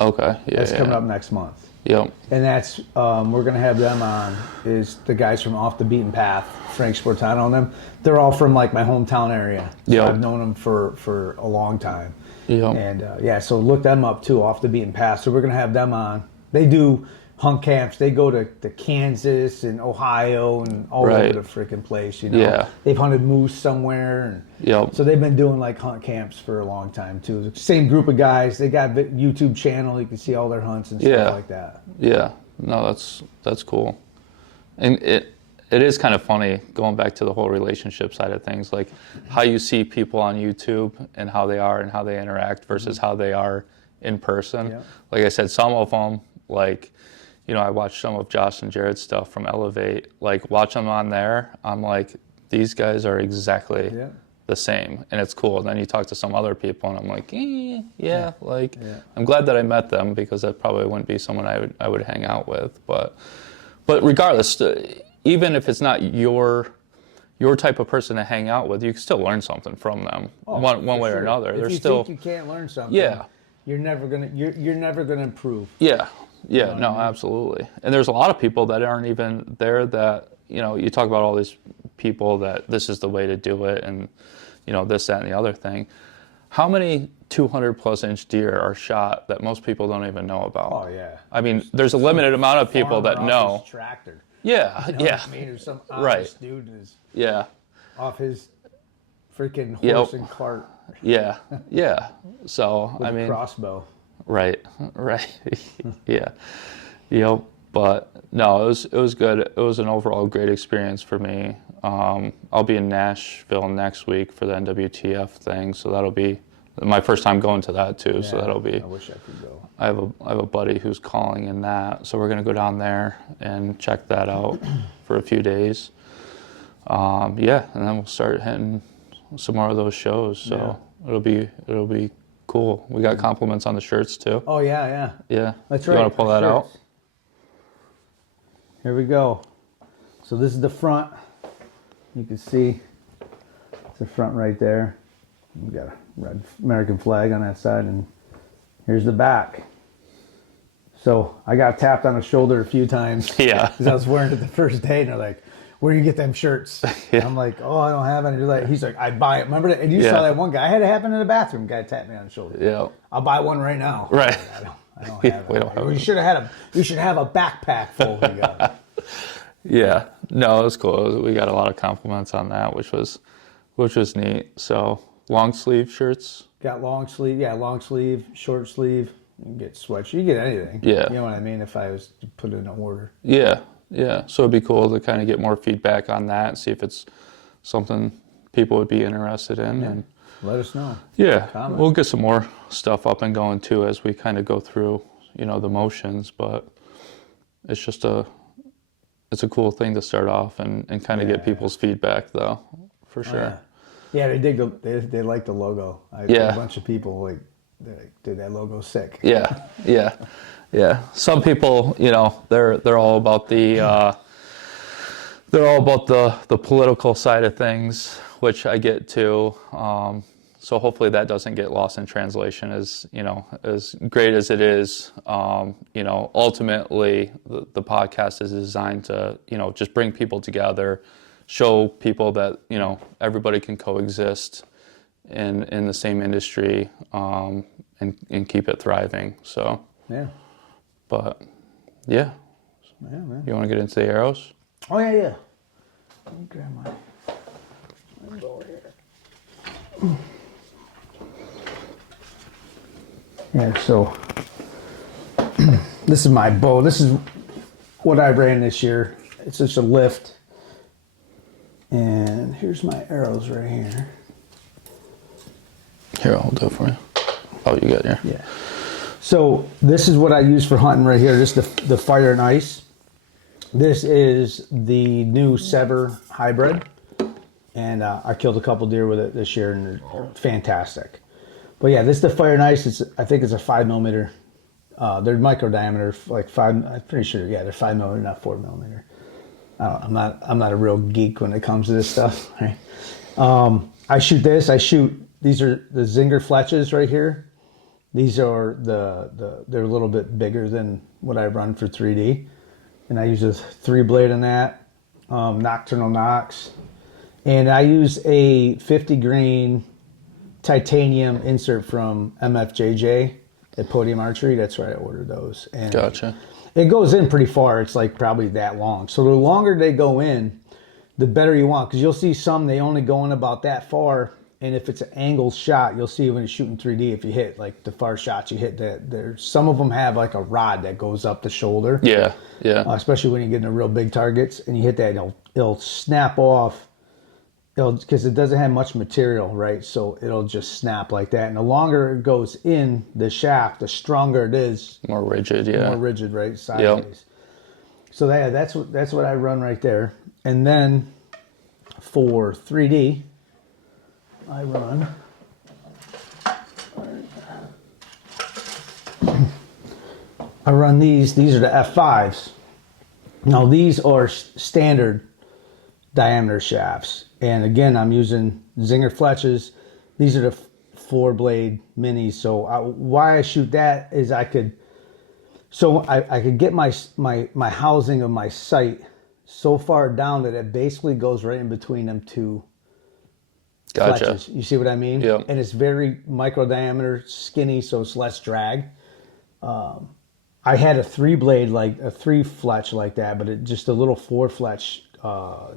Okay. Yeah. That's coming up next month. Yep. And that's we're gonna have them on. Is the guys from Off the Beaten Path, Frank Sportano and them. They're all from like my hometown area. So Yep. I've known them for a long time. Yep. And so look them up too, Off the Beaten Path. So we're gonna have them on. They do hunt camps. They go to Kansas and Ohio and all Right. over the freaking place. You know, Yeah. they've hunted moose somewhere, and Yep. so they've been doing like hunt camps for a long time too. Same group of guys. They got a YouTube channel. You can see all their hunts and stuff Yeah. like that. Yeah. No, that's cool. And it is kind of funny going back to the whole relationship side of things, like how you see people on YouTube and how they are and how they interact versus how they are in person. Yeah. Like I said, some of them, like, you know, I watched some of Josh and Jared's stuff from Elevate. Like, watch them on there, I'm like, these guys are exactly Yeah. the same, and it's cool. And then you talk to some other people, and I'm like, like, Yeah. I'm glad that I met them because that probably wouldn't be someone I would hang out with. But regardless, even if it's not your type of person to hang out with, you can still learn something from them, one way or another. If They're you still, think you can't learn something, Yeah. you're never gonna improve. yeah, no, absolutely. And there's a lot of people that aren't even there that, you know, you talk about all these people that this is the way to do it and, you know, this, that, and the other thing. How many 200 plus inch deer are shot that most people don't even know about? Oh yeah. I mean, there's a limited amount of people Farmer that off know. his tractor. Yeah, You know yeah, what I mean? Or some Right. honest dude is yeah, off his freaking Yep. horse and cart yeah, yeah. So, with I a mean, crossbow. right, yeah, yep. But no, it was good. It was an overall great experience for me. I'll be in Nashville next week for the NWTF thing, so that'll be my first time going to that too. So Yeah, that'll be. I wish I could go. I have a buddy who's calling in that, so we're gonna go down there and check that out for a few days. And then we'll start hitting some more of those shows. So it'll be cool. We got compliments on the shirts too. Oh yeah. Yeah, That's you right. want to pull that out? Shirts. Here we go. So this is the front. You can see it's the front right there. We got a red American flag on that side, and here's the back. So I got tapped on the shoulder a few times. Yeah. Because I was wearing it the first day, and they're like, "Where do you get them shirts?" Yeah. I'm like, "Oh, I don't have any." He's like, "I buy it." Remember that? And you Yeah. saw that one guy. I had it happen in the bathroom. Guy tapped me on the shoulder. Yeah. I'll buy one right now. Right. I don't Yeah, have we it. don't have You it. should have had You should have a backpack full. We got. Yeah, no, it was cool. We got a lot of compliments on that, which was neat. So long sleeve shirts. Got long sleeve, short sleeve. You can get sweatshirts. You can get anything. Yeah. You know what I mean? If I was to put it in an order. Yeah. So it'd be cool to kind of get more feedback on that and see if it's something people would be interested in. And Let us know. yeah, Comment. we'll get some more stuff up and going too as we kind of go through, you know, the motions. But it's just it's a cool thing to start off and kind of get people's feedback though, for sure. Yeah, they dig they like the logo. A bunch of people like, dude, that logo's sick. Yeah. Some people, you know, they're all about the political side of things, which I get too. So hopefully that doesn't get lost in translation. As you know, as great as it is, you know, ultimately the podcast is designed to, you know, just bring people together, show people that, you know, everybody can coexist in the same industry, and keep it thriving. So Yeah. but yeah, Man. you want to get into the arrows? Oh yeah. Let me grab my bow here. Yeah, so this is my bow. This is what I ran this year. It's just a lift. And here's my arrows right here. Here, I'll do it for you. Oh, you got it here. Yeah. So this is what I use for hunting right here. This is the Fire and Ice. This is the new Sever hybrid. and I killed a couple deer with it this year, and they're fantastic. But yeah, this is the Fire and Ice. I think it's a 5mm. They're micro diameter, like 5. I'm pretty sure. Yeah, they're 5mm, not 4mm. I'm not a real geek when it comes to this stuff. Right? I shoot this. These are the Zinger Fletches right here. These are they're a little bit bigger than what I run for 3D, and I use a 3-blade on that, Nocturnal Nox, and I use a 50 grain titanium insert from MFJJ at Podium Archery. That's where I ordered those. And Gotcha. it goes in pretty far. It's like probably that long. So the longer they go in, the better you want, because you'll see some, they only go in about that far. And if it's an angled shot, you'll see when you're shooting 3D, if you hit like the far shots, you hit that. There's some of them have like a rod that goes up the shoulder. Yeah, yeah. Especially when you get into real big targets, and you hit that, it'll snap off. Because it doesn't have much material, right? So it'll just snap like that. And the longer it goes in the shaft, the stronger it is. More rigid, yeah. More rigid, right? Sideways. Yep. So that's what I run right there. And then for 3D, I run these. These are the F5s. Now these are standard diameter shafts. And again, I'm using Zinger Fletches. These are the 4-blade minis. So why I shoot that is I could get my housing of my sight so far down that it basically goes right in between them two fletches. You see what I mean? Yeah. And it's very micro diameter, skinny, so it's less drag. I had a 3-blade, like a 3-fletch like that, but it just a little 4-fletch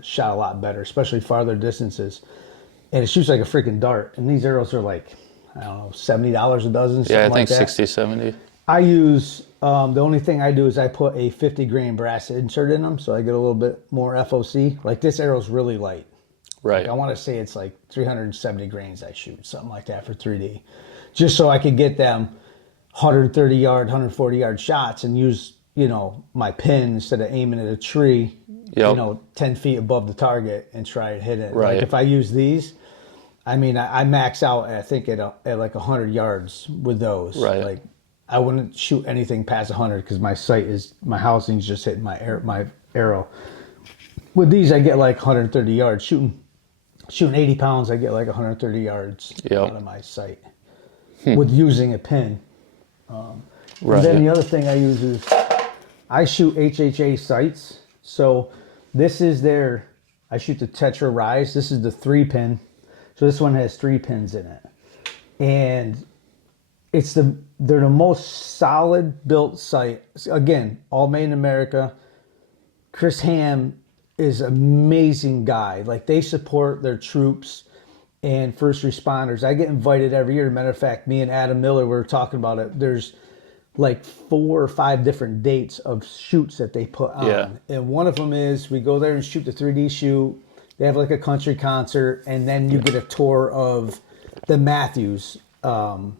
shot a lot better, especially farther distances. And it shoots like a freaking dart. And these arrows are like, I don't know, $70 a dozen. Yeah, I think like that. 60, 70. I use, the only thing I do is I put a 50 grain brass insert in them, so I get a little bit more FOC. Like this arrow's really light. Right. Like I want to say it's like 370 grains I shoot, something like that for 3D. Just so I could get them 130 yard, 140 yard shots and use, my pin instead of aiming at a tree, 10 feet above the target and try to hit it. Right. Like if I use these, I mean, I max out, I think, at like 100 yards with those. Right. Like I wouldn't shoot anything past 100 because my housing's just hitting my arrow. With these, I get like 130 yards. Shooting 80 pounds, I get like 130 yards out of my sight with using a pin. Right. And then the other thing I use is I shoot HHA sights. So this is I shoot the Tetra Rise. This is the 3-pin. So this one has 3 pins in it. And they're the most solid built sight. Again, all made in America. Chris Ham is an amazing guy. Like they support their troops and first responders. I get invited every year. Matter of fact, me and Adam Miller were talking about it. There's like 4 or 5 different dates of shoots that they put on. Yeah. And one of them is we go there and shoot the 3D shoot. They have like a country concert, and then you get a tour of the Matthews the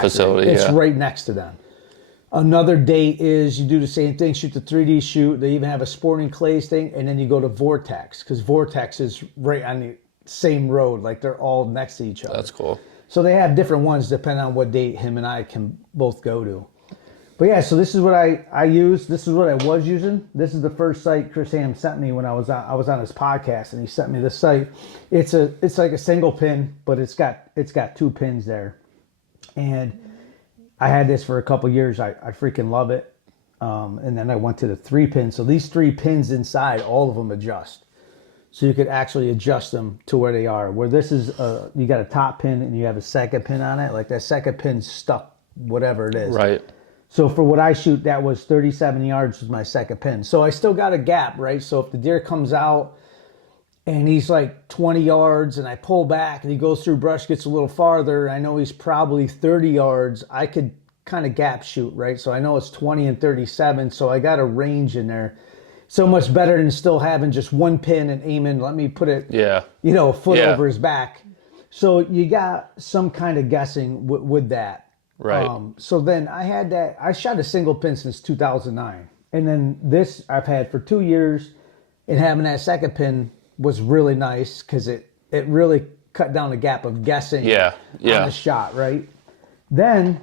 facility. It's right next to them. Another date is you do the same thing, shoot the 3D shoot. They even have a Sporting Clays thing, and then you go to Vortex, because Vortex is right on the same road. Like they're all next to each other. That's cool. So they have different ones depending on what date him and I can both go to. But yeah, so this is what I use. This is what I was using. This is the first site Chris Ham sent me when I was on his podcast, and he sent me this site. It's like a single pin, but it's got 2 pins there. And I had this for a couple years. I freaking love it. And then I went to the 3-pin. So these 3 pins inside, all of them adjust. So you could actually adjust them to where they are. Where this is, you got a top pin and you have a second pin on it. Like that second pin's stuck, whatever it is. Right. So for what I shoot, that was 37 yards was my second pin. So I still got a gap, right? So if the deer comes out and he's like 20 yards and I pull back and he goes through brush, gets a little farther, I know he's probably 30 yards, I could kind of gap shoot, right? So I know it's 20 and 37, so I got a range in there. So much better than still having just 1 pin and aiming, let me put it, a foot over his back. So you got some kind of guessing with that. Right. So then I shot a single pin since 2009. And then this I've had for 2 years, and having that second pin was really nice because it really cut down the gap of guessing Yeah. on the shot, right? Then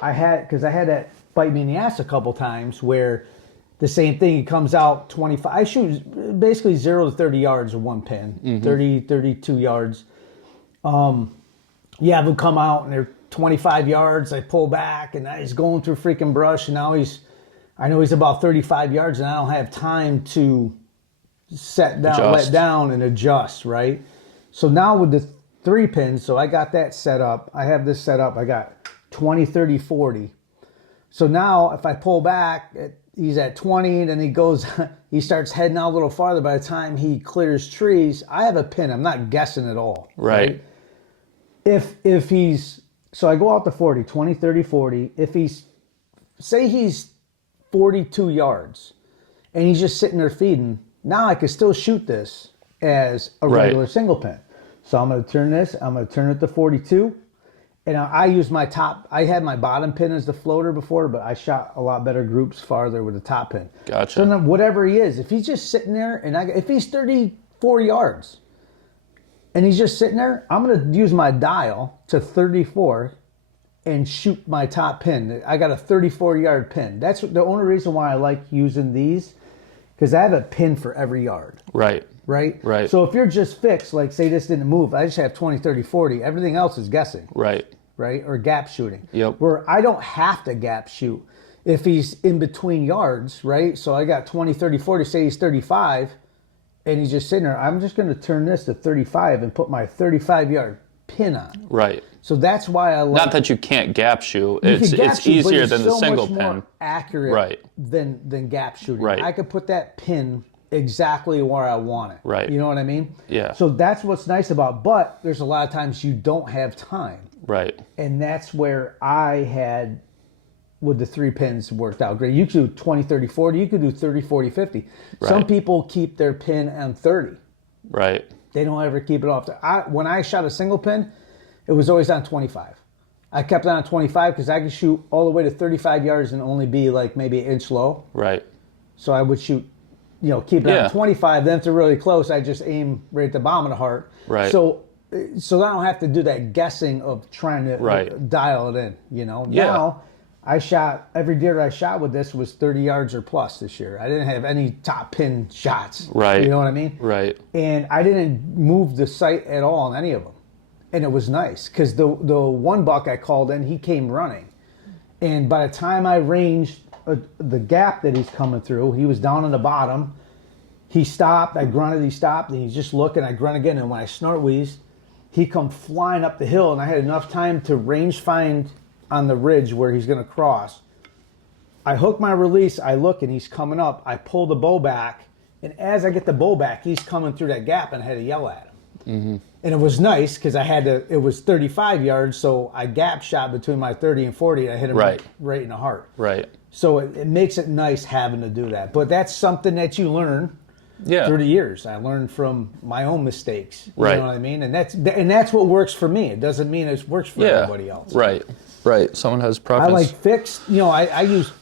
I had that bite me in the ass a couple times where the same thing, he comes out 25. I shoot basically 0 to 30 yards with one pin, 30, 32 yards. You have him come out and they're 25 yards. I pull back and he's going through freaking brush. And now I know he's about 35 yards and I don't have time to set down, let down and adjust, right? So now with the 3 pins, so I got that set up. I have this set up. I got 20, 30, 40. So now if I pull back, he's at 20, then he starts heading out a little farther. By the time he clears trees, I have a pin. I'm not guessing at all. Right. If he's, so I go out to 40, 20, 30, 40. If say he's 42 yards and he's just sitting there feeding, now I can still shoot this as a regular single pin. So I'm going to turn this, I'm going to turn it to 42. And I use my top. I had my bottom pin as the floater before, but I shot a lot better groups farther with the top pin. Gotcha. So then whatever he is, if he's just sitting there, and if he's 34 yards, and he's just sitting there, I'm going to use my dial to 34 and shoot my top pin. I got a 34-yard pin. That's the only reason why I like using these, because I have a pin for every yard. Right. Right? So if you're just fixed, like say this didn't move, I just have 20, 30, 40, everything else is guessing. Right. Or gap shooting. Yep. Where I don't have to gap shoot if he's in between yards, right? So I got 20, 30, 40, say he's 35, and he's just sitting there. I'm just going to turn this to 35 and put my 35-yard pin on. Right. So that's why I like... Not that you can't gap shoot. It's easier than the single pin. It's so much more accurate than gap shooting. Right. I could put that pin exactly where I want it. Right. You know what I mean? Yeah. So that's what's nice about, but there's a lot of times you don't have time. Right. And that's where I had, with the 3 pins, worked out great. You could do 20, 30, 40. You could do 30, 40, 50. Right. Some people keep their pin on 30. Right. They don't ever keep it off. When I shot a single pin, it was always on 25. I kept it on 25 because I could shoot all the way to 35 yards and only be like maybe an inch low. Right. So I would shoot, keep it on 25. Then if they're really close, I just aim right at the bottom of the heart. Right. So I don't have to do that guessing of trying to dial it in. Yeah. Now I shot, every deer I shot with this was 30 yards or plus this year. I didn't have any top pin shots. Right. You know what I mean? Right. And I didn't move the sight at all on any of them. And it was nice because the one buck I called in, he came running. And by the time I ranged the gap that he's coming through, he was down on the bottom. He stopped. I grunted. He stopped. And he's just looking. I grunt again. And when I snort wheezed, he come flying up the hill. And I had enough time to range find on the ridge where he's going to cross. I hook my release. I look, and he's coming up. I pull the bow back. And as I get the bow back, he's coming through that gap, and I had to yell at him. Mm-hmm. And it was nice because it was 35 yards, so I gap shot between my 30 and 40, and I hit him right in the heart. Right. So it makes it nice having to do that. But that's something that you learn through the years. I learned from my own mistakes. You know what I mean? And that's what works for me. It doesn't mean it works for everybody else. Right. Someone has preference. I like fixed. I used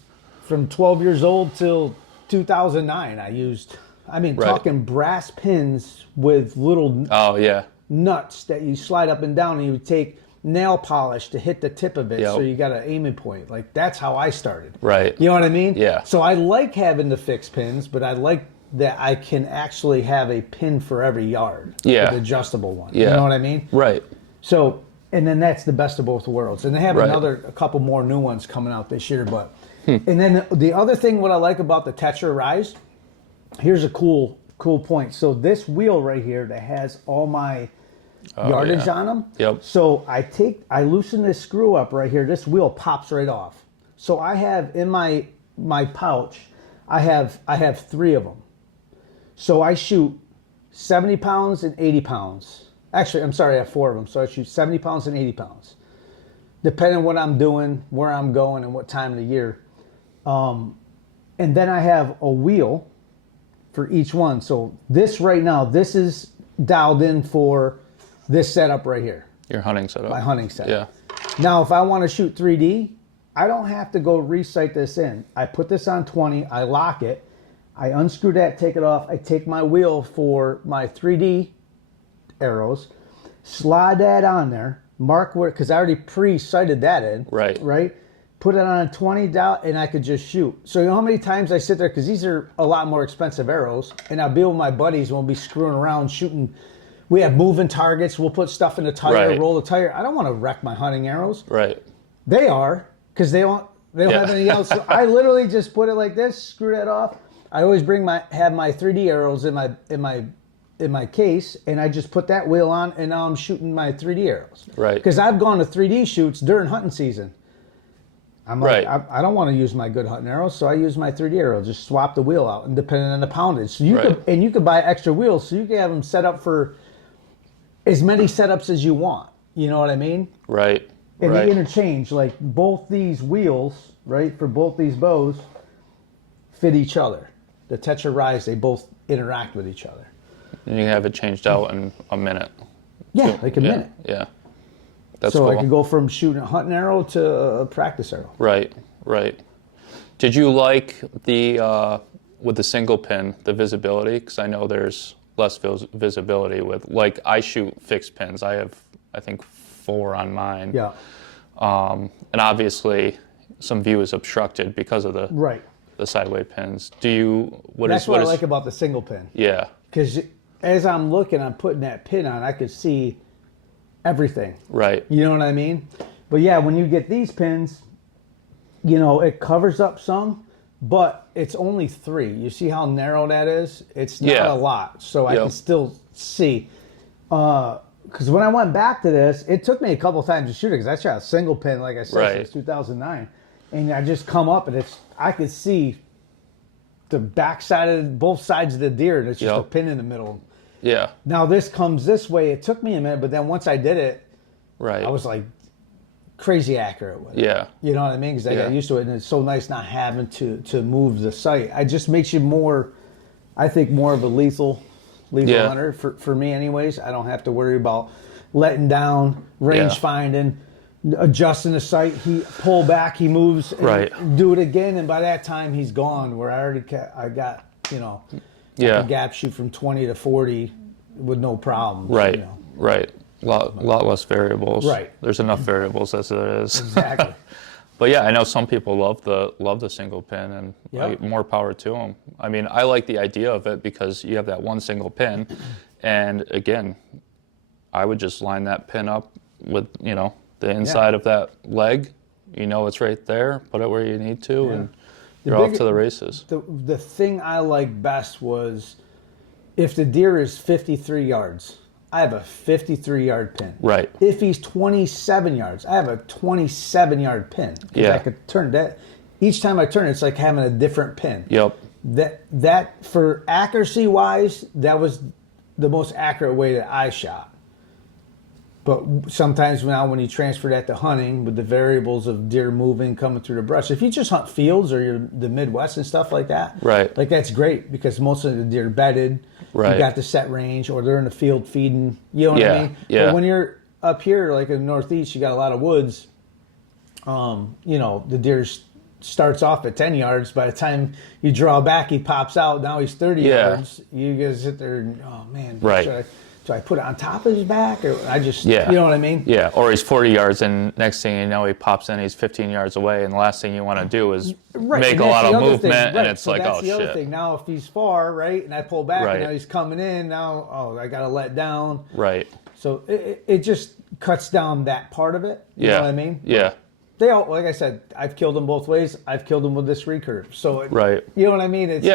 from 12 years old till 2009. I used, talking brass pins with little nuts that you slide up and down, and you would take nail polish to hit the tip of it, so you got an aiming point. Like, that's how I started. Right. You know what I mean? Yeah. So I like having the fixed pins, but I like that I can actually have a pin for every yard. Yeah. With adjustable one. Yeah. You know what I mean? Right. So, and then that's the best of both worlds. And they have a couple more new ones coming out this year. But and then the other thing, what I like about the Tetra Rise, here's a cool point. So this wheel right here that has all my yardage on them. Yep. So I loosen this screw up right here. This wheel pops right off. So I have in my pouch, I have 3 of them. So I shoot 70 pounds and 80 pounds. Actually, I'm sorry, I have 4 of them. So I shoot 70 pounds and 80 pounds, depending on what I'm doing, where I'm going, and what time of the year. And then I have a wheel for each one. So this right now, this is dialed in for this setup right here. Your hunting setup. My hunting setup. Yeah. Now, if I want to shoot 3D, I don't have to go resight this in. I put this on 20, I lock it, I unscrew that, take it off. I take my wheel for my 3D arrows, slide that on there, mark where, because I already pre-sighted that in. Right. Put it on a 20 down, and I could just shoot. So you know how many times I sit there, because these are a lot more expensive arrows, and I'll be with my buddies, and we'll be screwing around shooting. We have moving targets. We'll put stuff in the tire, roll the tire. I don't want to wreck my hunting arrows. Right. They are, because they don't have anything else. So I literally just put it like this, screw that off. I always have my 3D arrows in my case, and I just put that wheel on, and now I'm shooting my 3D arrows. Right. Because I've gone to 3D shoots during hunting season. I'm like, I don't want to use my good hunting arrows, so I use my 3D arrow. Just swap the wheel out, and depending on the poundage. So you could buy extra wheels, so you can have them set up for as many setups as you want. You know what I mean? Right. And they interchange, like both these wheels, right, for both these bows, fit each other. The Tetra Rise, they both interact with each other. And you can have it changed out in a minute. Yeah, like a minute. Yeah. That's so cool. I could go from shooting a hunting arrow to a practice arrow. Right. Did you like the with the single pin, the visibility? Because I know there's less visibility with, like, I shoot fixed pins. I have, I think, 4 on mine. Yeah. And obviously some view is obstructed because of the sideway pins. That's what I like about the single pin. Yeah. Because as I'm looking, I'm putting that pin on, I could see everything. Right. You know what I mean? But yeah, when you get these pins, you know, it covers up some, but it's only 3. You see how narrow that is? It's not a lot. So I can still see. Because when I went back to this, it took me a couple times to shoot it, because I shot a single pin, like I said, since 2009. And I just come up, and I could see the backside of both sides of the deer, and it's just a pin in the middle. Yeah. Now this comes this way. It took me a minute, but then once I did it, I was like crazy accurate with it. Yeah. You know what I mean? Because I got used to it, and it's so nice not having to move the sight. It just makes you more, I think, more of a lethal hunter for me anyways. I don't have to worry about letting down, range finding, adjusting the sight. He pull back, he moves, and do it again, and by that time he's gone. Where I got I can gap shoot from 20 to 40 with no problem. Right. You know. Right. A lot less variables. Right. There's enough variables as it is. Exactly. But yeah, I know some people love the single pin, and more power to them. I mean, I like the idea of it because you have that one single pin, and again, I would just line that pin up with the inside of that leg. You know it's right there. Put it where you need to, and you're off to the races. The thing I liked best was if the deer is 53 yards, I have a 53-yard pin. Right. If he's 27 yards, I have a 27-yard pin. Yeah. I could turn that. Each time I turn it, it's like having a different pin. Yep. That for accuracy wise, that was the most accurate way that I shot. But sometimes now when you transfer that to hunting with the variables of deer moving, coming through the brush, if you just hunt fields or you're the Midwest and stuff like that, right? Like that's great because most of the deer are bedded. Right. You got the set range, or they're in the field feeding. You know what I mean? Yeah. But when you're up here, like in the Northeast, you got a lot of woods. The deer starts off at 10 yards. By the time you draw back, he pops out. Now he's 30 yards. You guys sit there and, oh man, right. Do I put it on top of his back? Or I just, you know what I mean? Yeah, or he's 40 yards, and next thing you know, he pops in, he's 15 yards away, and the last thing you want to do is make a lot of movement, and it's like, oh, shit. That's the other thing. Now, if he's far, right, and I pull back, and now he's coming in, now, I got to let down. Right. So it just cuts down that part of it. You know what I mean? Yeah. They all, like I said, I've killed them both ways. I've killed them with this recurve. So, you know what I mean? It's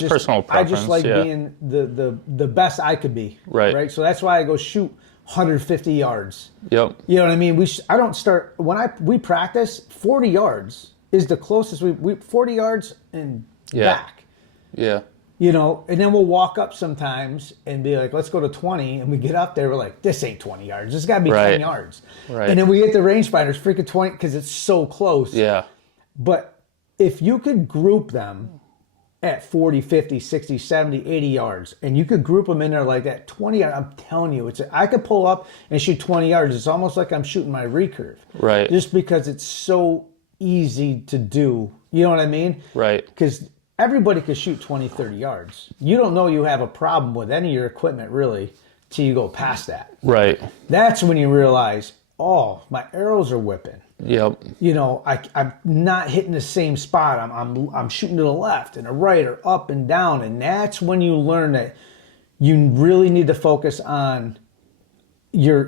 just, personal preference. I just like being the best I could be. Right. So that's why I go shoot 150 yards. Yep. You know what I mean? I don't start we practice 40 yards is the closest we 40 yards and back. Yeah. And then we'll walk up sometimes and be like, let's go to 20, and we get up there, we're like, this ain't 20 yards. This got to be 10 yards. Right. And then we hit the rangefinders freaking 20 because it's so close. Yeah. But if you could group them at 40, 50, 60, 70, 80 yards, and you could group them in there like that, 20 yards, I'm telling you, I could pull up and shoot 20 yards. It's almost like I'm shooting my recurve. Right. Just because it's so easy to do. You know what I mean? Right. Because everybody could shoot 20, 30 yards. You don't know you have a problem with any of your equipment really till you go past that. Right. That's when you realize, oh, my arrows are whipping. Yep. You know, I'm not hitting the same spot. I'm shooting to the left and the right or up and down, and that's when you learn that you really need to focus on your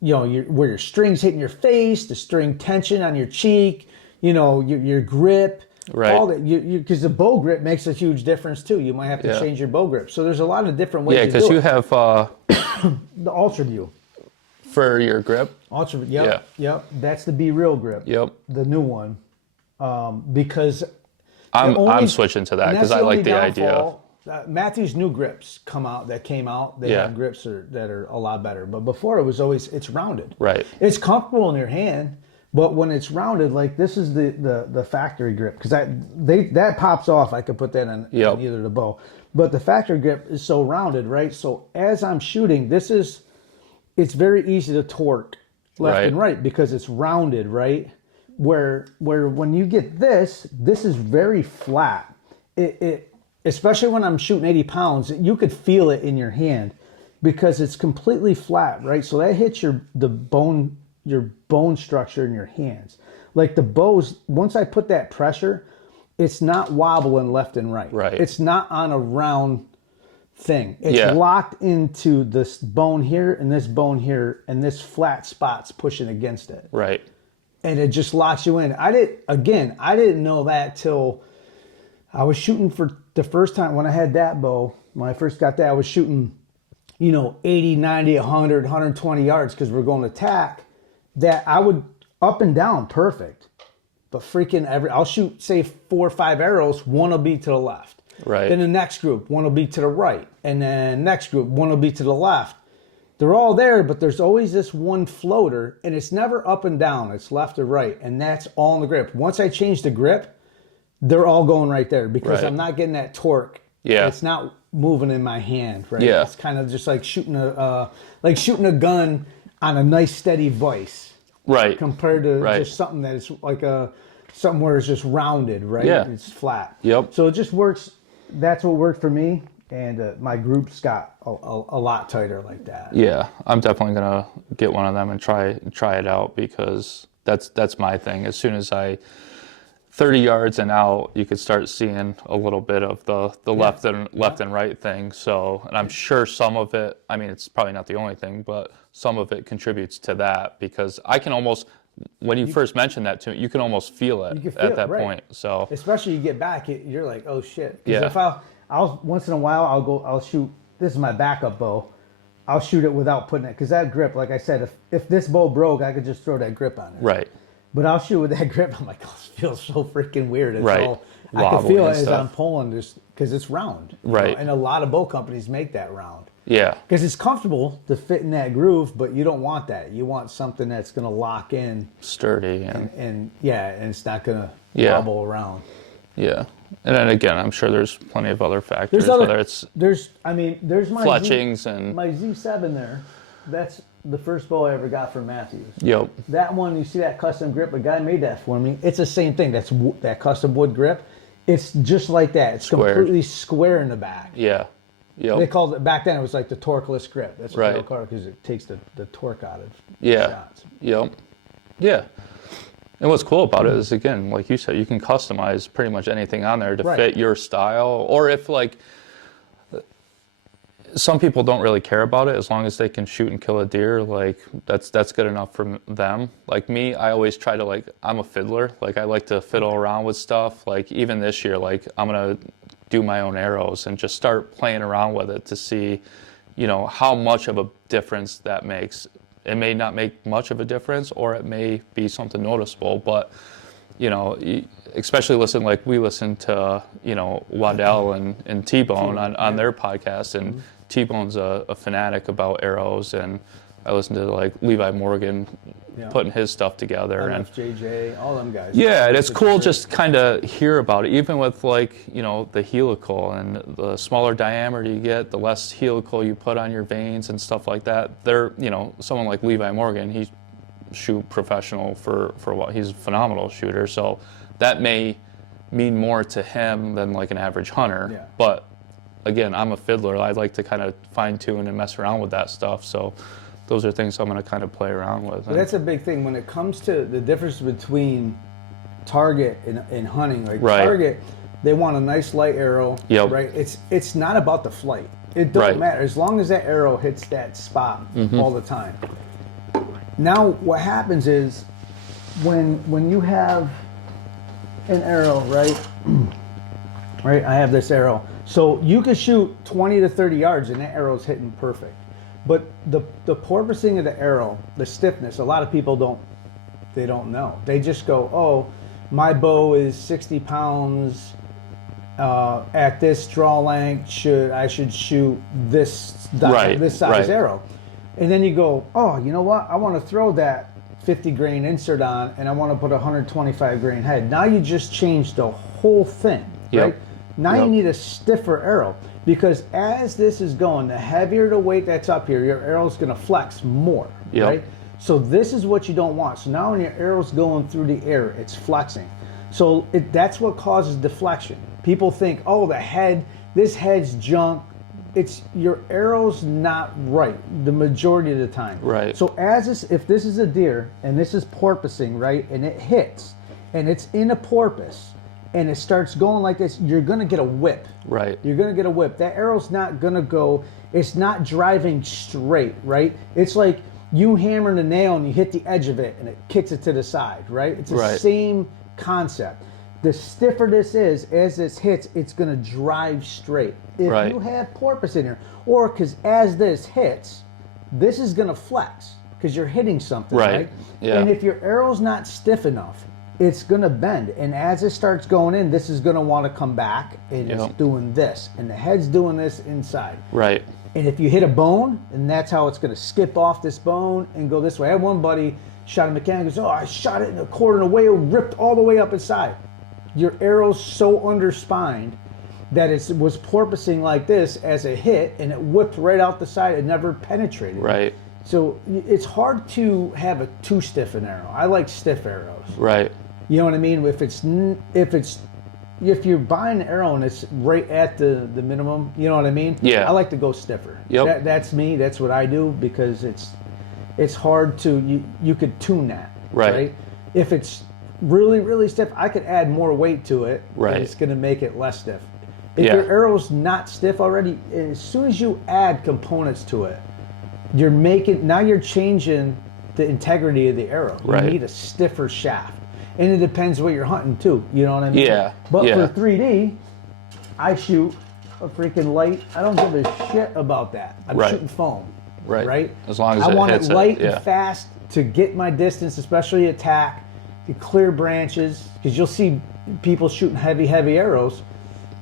where your string's hitting your face, the string tension on your cheek, your grip. Right. All that, because the bow grip makes a huge difference too. You might have to change your bow grip. So there's a lot of different ways. Yeah, because you have the Ultra View for your grip. Ultra, yep. That's the Be Real grip. Yep. The new one, because I'm switching to that because I like the idea. Matthew's new grips came out. They have grips that are a lot better. But before it's rounded. Right. It's comfortable in your hand. But when it's rounded, like this is the factory grip, because that pops off. I could put that on either the bow. But the factory grip is so rounded, right? So as I'm shooting, it's very easy to torque left and right because it's rounded, right? Where when you get this is very flat. It especially when I'm shooting 80 pounds, you could feel it in your hand because it's completely flat, right? So that hits your bone structure in your hands. Like the bows, once I put that pressure, it's not wobbling left and right. Right. It's not on a round thing. It's locked into this bone here and this bone here, and this flat spot's pushing against it. Right. And it just locks you in. I didn't know that till I was shooting for the first time when I had that bow. When I first got that, I was shooting, 80, 90, 100, 120 yards because we're going to attack. That I would up and down perfect, but freaking I'll shoot say 4 or 5 arrows, one will be to the left. Right. Then the next group, one will be to the right, and then next group, one will be to the left. They're all there, but there's always this one floater, and it's never up and down. It's left or right, and that's all in the grip. Once I change the grip, they're all going right there because I'm not getting that torque. Yeah. It's not moving in my hand. Right. Yeah. It's kind of just like shooting a gun on a nice steady vice, right? Compared to just something that is like something where it's just rounded, right? Yeah, it's flat. Yep. So it just works. That's what worked for me, and my groups got a lot tighter like that. Yeah, I'm definitely gonna get one of them and try it out because that's my thing. As soon as 30 yards and out, you could start seeing a little bit of the left and right thing. So, and I'm sure some of it, I mean, it's probably not the only thing, but some of it contributes to that because I can almost, when you first mentioned that to me, you can almost feel it at that point. So, especially you get back, you're like, oh shit. Because if I'll once in a while I'll shoot. This is my backup bow. I'll shoot it without putting it because that grip, like I said, if this bow broke, I could just throw that grip on it. Right. But I'll shoot with that grip. I'm like, oh, it feels so freaking weird. It's right. all, I can feel it as I'm pulling this because it's round. Right. And a lot of bow companies make that round. Yeah. Because it's comfortable to fit in that groove, but you don't want that. You want something that's going to lock in. Sturdy. And it's not going to wobble around. Yeah. And then again, I'm sure there's plenty of other factors. There's my fletchings and my Z7 there. That's the first bow I ever got from Matthews. Yep. That one, you see that custom grip? A guy made that for me. It's the same thing. That's that custom wood grip. It's just like that. It's completely square in the back. Yeah. Yep. They called it back then. It was like the torqueless grip. That's what they call it because it takes the torque out of shots. Yep. Yeah. And what's cool about it is, again, like you said, you can customize pretty much anything on there to fit your style. Or if like some people don't really care about it, as long as they can shoot and kill a deer, like that's good enough for them. Like me, I always try to I'm a fiddler. Like I like to fiddle around with stuff. Like even this year, like I'm gonna do my own arrows and just start playing around with it to see, how much of a difference that makes. It may not make much of a difference, or it may be something noticeable, but especially we listen to Waddell and T-Bone on their podcast, and T-Bone's a fanatic about arrows, and I listen to Levi Morgan putting his stuff together, and JJ, all them guys. Yeah, and it's cool just kind of hear about it, even with the helical, and the smaller diameter you get, the less helical you put on your vanes and stuff like that. They're someone like Levi Morgan, he shoot professional for what he's a phenomenal shooter, so that may mean more to him than like an average hunter. Yeah. But again, I'm a fiddler. I like to kind of fine tune and mess around with that stuff. So those are things I'm going to kind of play around with. But that's a big thing when it comes to the difference between target and hunting. Like Right. target, they want a nice light arrow. Yep. Right. It's not about the flight. It don't Right. matter as long as that arrow hits that spot all the time. Now what happens is when you have an arrow, right? Right. I have this arrow. So you could shoot 20 to 30 yards and that arrow's hitting perfect. But the porpoising of the arrow, the stiffness, a lot of people don't know. They just go, oh, my bow is 60 pounds at this draw length. I should shoot this size right. arrow. And then you go, oh, you know what? I want to throw that 50 grain insert on and I want to put a 125 grain head. Now you just changed the whole thing, Yep. right? Now you need a stiffer arrow because as this is going, the heavier the weight that's up here, your arrow's going to flex more, Yep. right? So this is what you don't want. So now when your arrow's going through the air, it's flexing. So that's what causes deflection. People think, oh, this head's junk. It's your arrow's not right the majority of the time. Right. So if this is a deer and this is porpoising, right, and it hits and it's in a porpoise and it starts going like this, you're gonna get a whip. Right. You're gonna get a whip. That arrow's not gonna go. It's not driving straight, right? It's like you hammering a nail and you hit the edge of it and it kicks it to the side, right? It's the Right. same concept. The stiffer this is, as this hits, it's going to drive straight. If Right. you have porpoise in here, or because as this hits, this is going to flex because you're hitting something, Right. right? Yeah. And if your arrow's not stiff enough, it's going to bend. And as it starts going in, this is going to want to come back and it's Yep. doing this. And the head's doing this inside. Right. And if you hit a bone, and that's how it's going to skip off this bone and go this way. I had one buddy shot a mechanic, goes, oh, I shot it in a quarter and away, it ripped all the way up inside. Your arrow's so underspined that it was porpoising like this as a hit, and it whipped right out the side. It never penetrated. Right. So it's hard to have a too stiff an arrow. I like stiff arrows. Right. You know what I mean? If you're buying an arrow and it's right at the minimum, you know what I mean? Yeah. I like to go stiffer. Yep. That's me. That's what I do because it's hard to you could tune that. Right. If it's really, really stiff, I could add more weight to it. Right. And it's going to make it less stiff. If Yeah. your arrow's not stiff already, as soon as you add components to it, you're changing the integrity of the arrow. You Right. need a stiffer shaft. And it depends what you're hunting too. You know what I mean? Yeah. But Yeah. for 3D, I shoot a freaking light. I don't give a shit about that. I'm Right. shooting foam. Right. Right? As long as I it want hits it light yeah. and fast to get my distance, especially attack, to clear branches, because you'll see people shooting heavy, heavy arrows.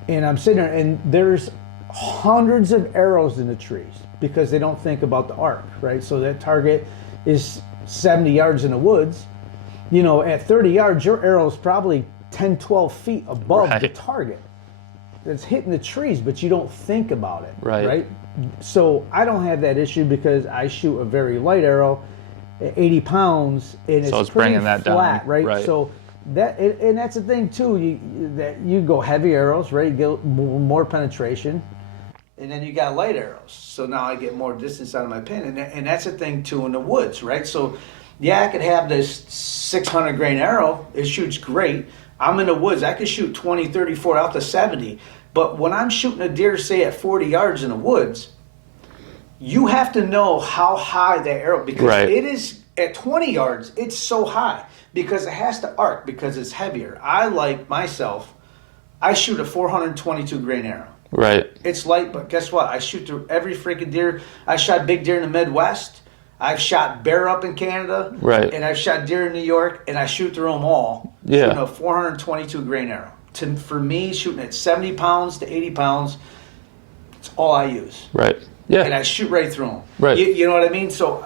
And I'm sitting there, and there's hundreds of arrows in the trees because they don't think about the arc, right? So that target is 70 yards in the woods. You know, at 30 yards, your arrow is probably 10, 12 feet above the Right. target. It's hitting the trees, but you don't think about it, Right. So I don't have that issue because I shoot a very light arrow, at 80 pounds, and So it's it's pretty bringing that down, flat, right? right. So and that's the thing too. You go heavy arrows, right? You get more penetration, and then you got light arrows. So now I get more distance out of my pin, and that's the thing too in the woods, right? So yeah, I could have this 600 grain arrow. It shoots great. I'm in the woods. I could shoot 20, 34 out to 70. But when I'm shooting a deer, say at 40 yards in the woods, you have to know how high that arrow, because Right. it is at 20 yards, it's so high because it has to arc because it's heavier. I shoot a 422 grain arrow. Right. It's light, but guess what? I shoot through every freaking deer. I shot big deer in the Midwest. I've shot bear up in Canada. Right. And I've shot deer in New York, and I shoot through them all. Yeah. Shooting a 422 grain arrow. For me, shooting at 70 pounds to 80 pounds, it's all I use. Right. Yeah. And I shoot right through them. Right. You know what I mean? So,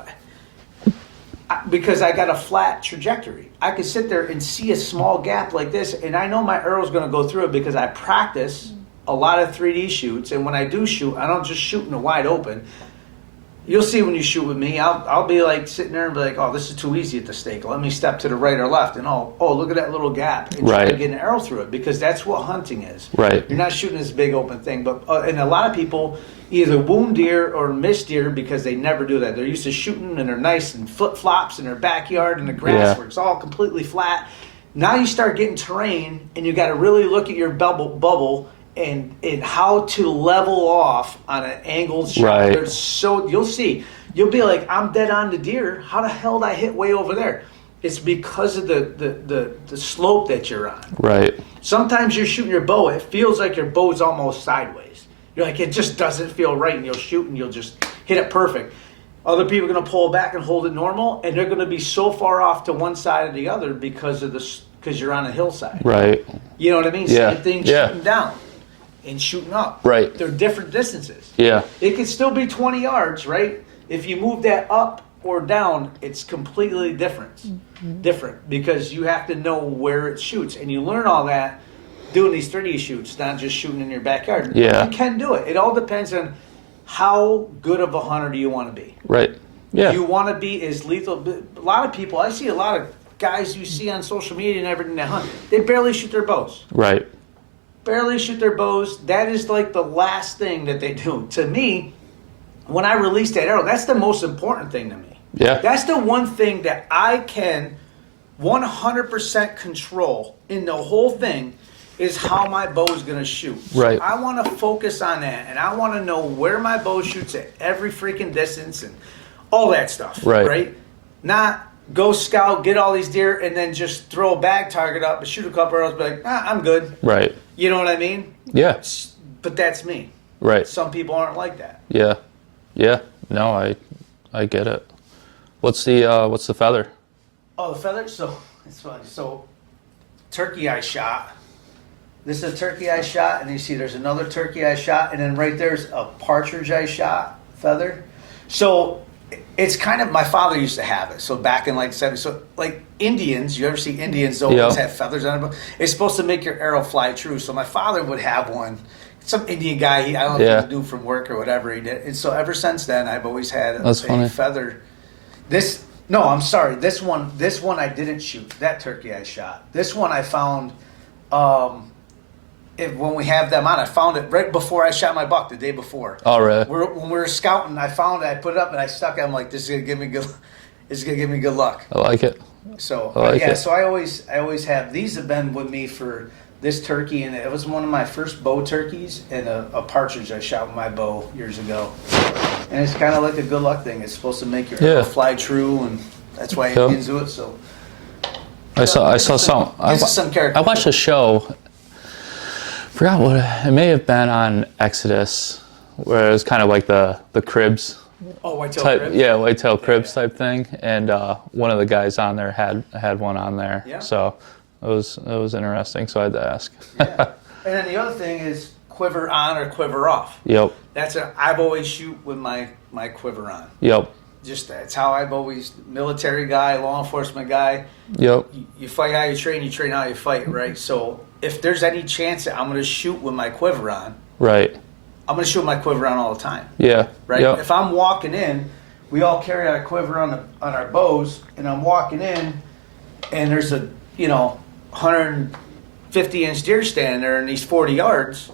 because I got a flat trajectory, I could sit there and see a small gap like this, and I know my arrow's going to go through it because I practice a lot of 3D shoots. And when I do shoot, I don't just shoot in the wide open. you'll see when you shoot with me, I'll be like sitting there and be like, oh, this is too easy at the stake. Let me step to the right or left, and oh, look at that little gap, and try to get an arrow through it, because that's what hunting is. Right. You're not shooting this big open thing, but and a lot of people either wound deer or miss deer because they never do that. They're used to shooting, and they're nice and flip flops in their backyard in the grass where it's all completely flat. Now you start getting terrain, and you got to really look at your bubble. And how to level off on an angled shot. Right. So you'll see. You'll be like, I'm dead on the deer. How the hell did I hit way over there? It's because of the slope that you're on. Right. Sometimes you're shooting your bow. It feels like your bow's almost sideways. You're like, it just doesn't feel right, and you'll shoot, and you'll just hit it perfect. Other people are going to pull back and hold it normal, and they're going to be so far off to one side or the other because you're on a hillside. Right. You know what I mean? Yeah. Same thing shooting down and shooting up. Right. They're different distances. Yeah. It could still be 20 yards, right? If you move that up or down, it's completely different. Different, because you have to know where it shoots. And you learn all that doing these 3D shoots, not just shooting in your backyard. Yeah. You can do it. It all depends on how good of a hunter do you want to be. Right. Yeah. You want to be as lethal. A lot of people, I see a lot of guys you see on social media and everything that hunt, they barely shoot their bows. Right. Barely shoot their bows. That is like the last thing that they do. To me, when I release that arrow, that's the most important thing to me. Yeah. That's the one thing that I can 100% control in the whole thing, is how my bow is going to shoot. Right. So I want to focus on that, and I want to know where my bow shoots at every freaking distance and all that stuff. Right. Not go scout, get all these deer, and then just throw a bag target up and shoot a couple arrows, be like, I'm good. Right. You know what I mean? Yeah. But that's me. Right. Some people aren't like that. Yeah. Yeah. No, I get it. What's the feather? Oh, the feather? So, it's funny. So, turkey I shot. This is a turkey I shot, and you see there's another turkey I shot, and then right there's a partridge I shot feather. So, it's kind of, my father used to have it. So back in like the 70s, so like Indians, you ever see Indians always have feathers on it? It's supposed to make your arrow fly true. So my father would have one. Some Indian guy, I don't know if he would do from work or whatever he did. And so ever since then, I've always had a feather. I'm sorry. This one I didn't shoot. That turkey I shot. This one I found, when we have them on, I found it right before I shot my buck the day before. Oh, really? When we were scouting, I found it. I put it up and I stuck it. I'm like, this is gonna give me good. This is gonna give me good luck. I like it. So it. So I always have these. Have been with me for this turkey, and it was one of my first bow turkeys, and a partridge I shot with my bow years ago. And it's kind of like a good luck thing. It's supposed to make your arrow fly true, and that's why Indians do it. So I saw some. I watched a show. Forgot what it may have been on Exodus, where it was kind of like the cribs. Oh, whitetail type, cribs. Yeah, whitetail cribs type thing, and one of the guys on there had one on there. Yeah. So it was interesting. So I had to ask. Yeah. And then the other thing is quiver on or quiver off. Yep. I've always shoot with my quiver on. Yep. Just that's how I've always, military guy, law enforcement guy. Yep. You fight how you train how you fight, right? So if there's any chance that I'm going to shoot with my quiver on, right, I'm going to shoot with my quiver on all the time. Yeah. Right. Yep. If I'm walking in, we all carry our quiver on our bows, and I'm walking in, and there's a 150-inch deer standing there in these 40 yards.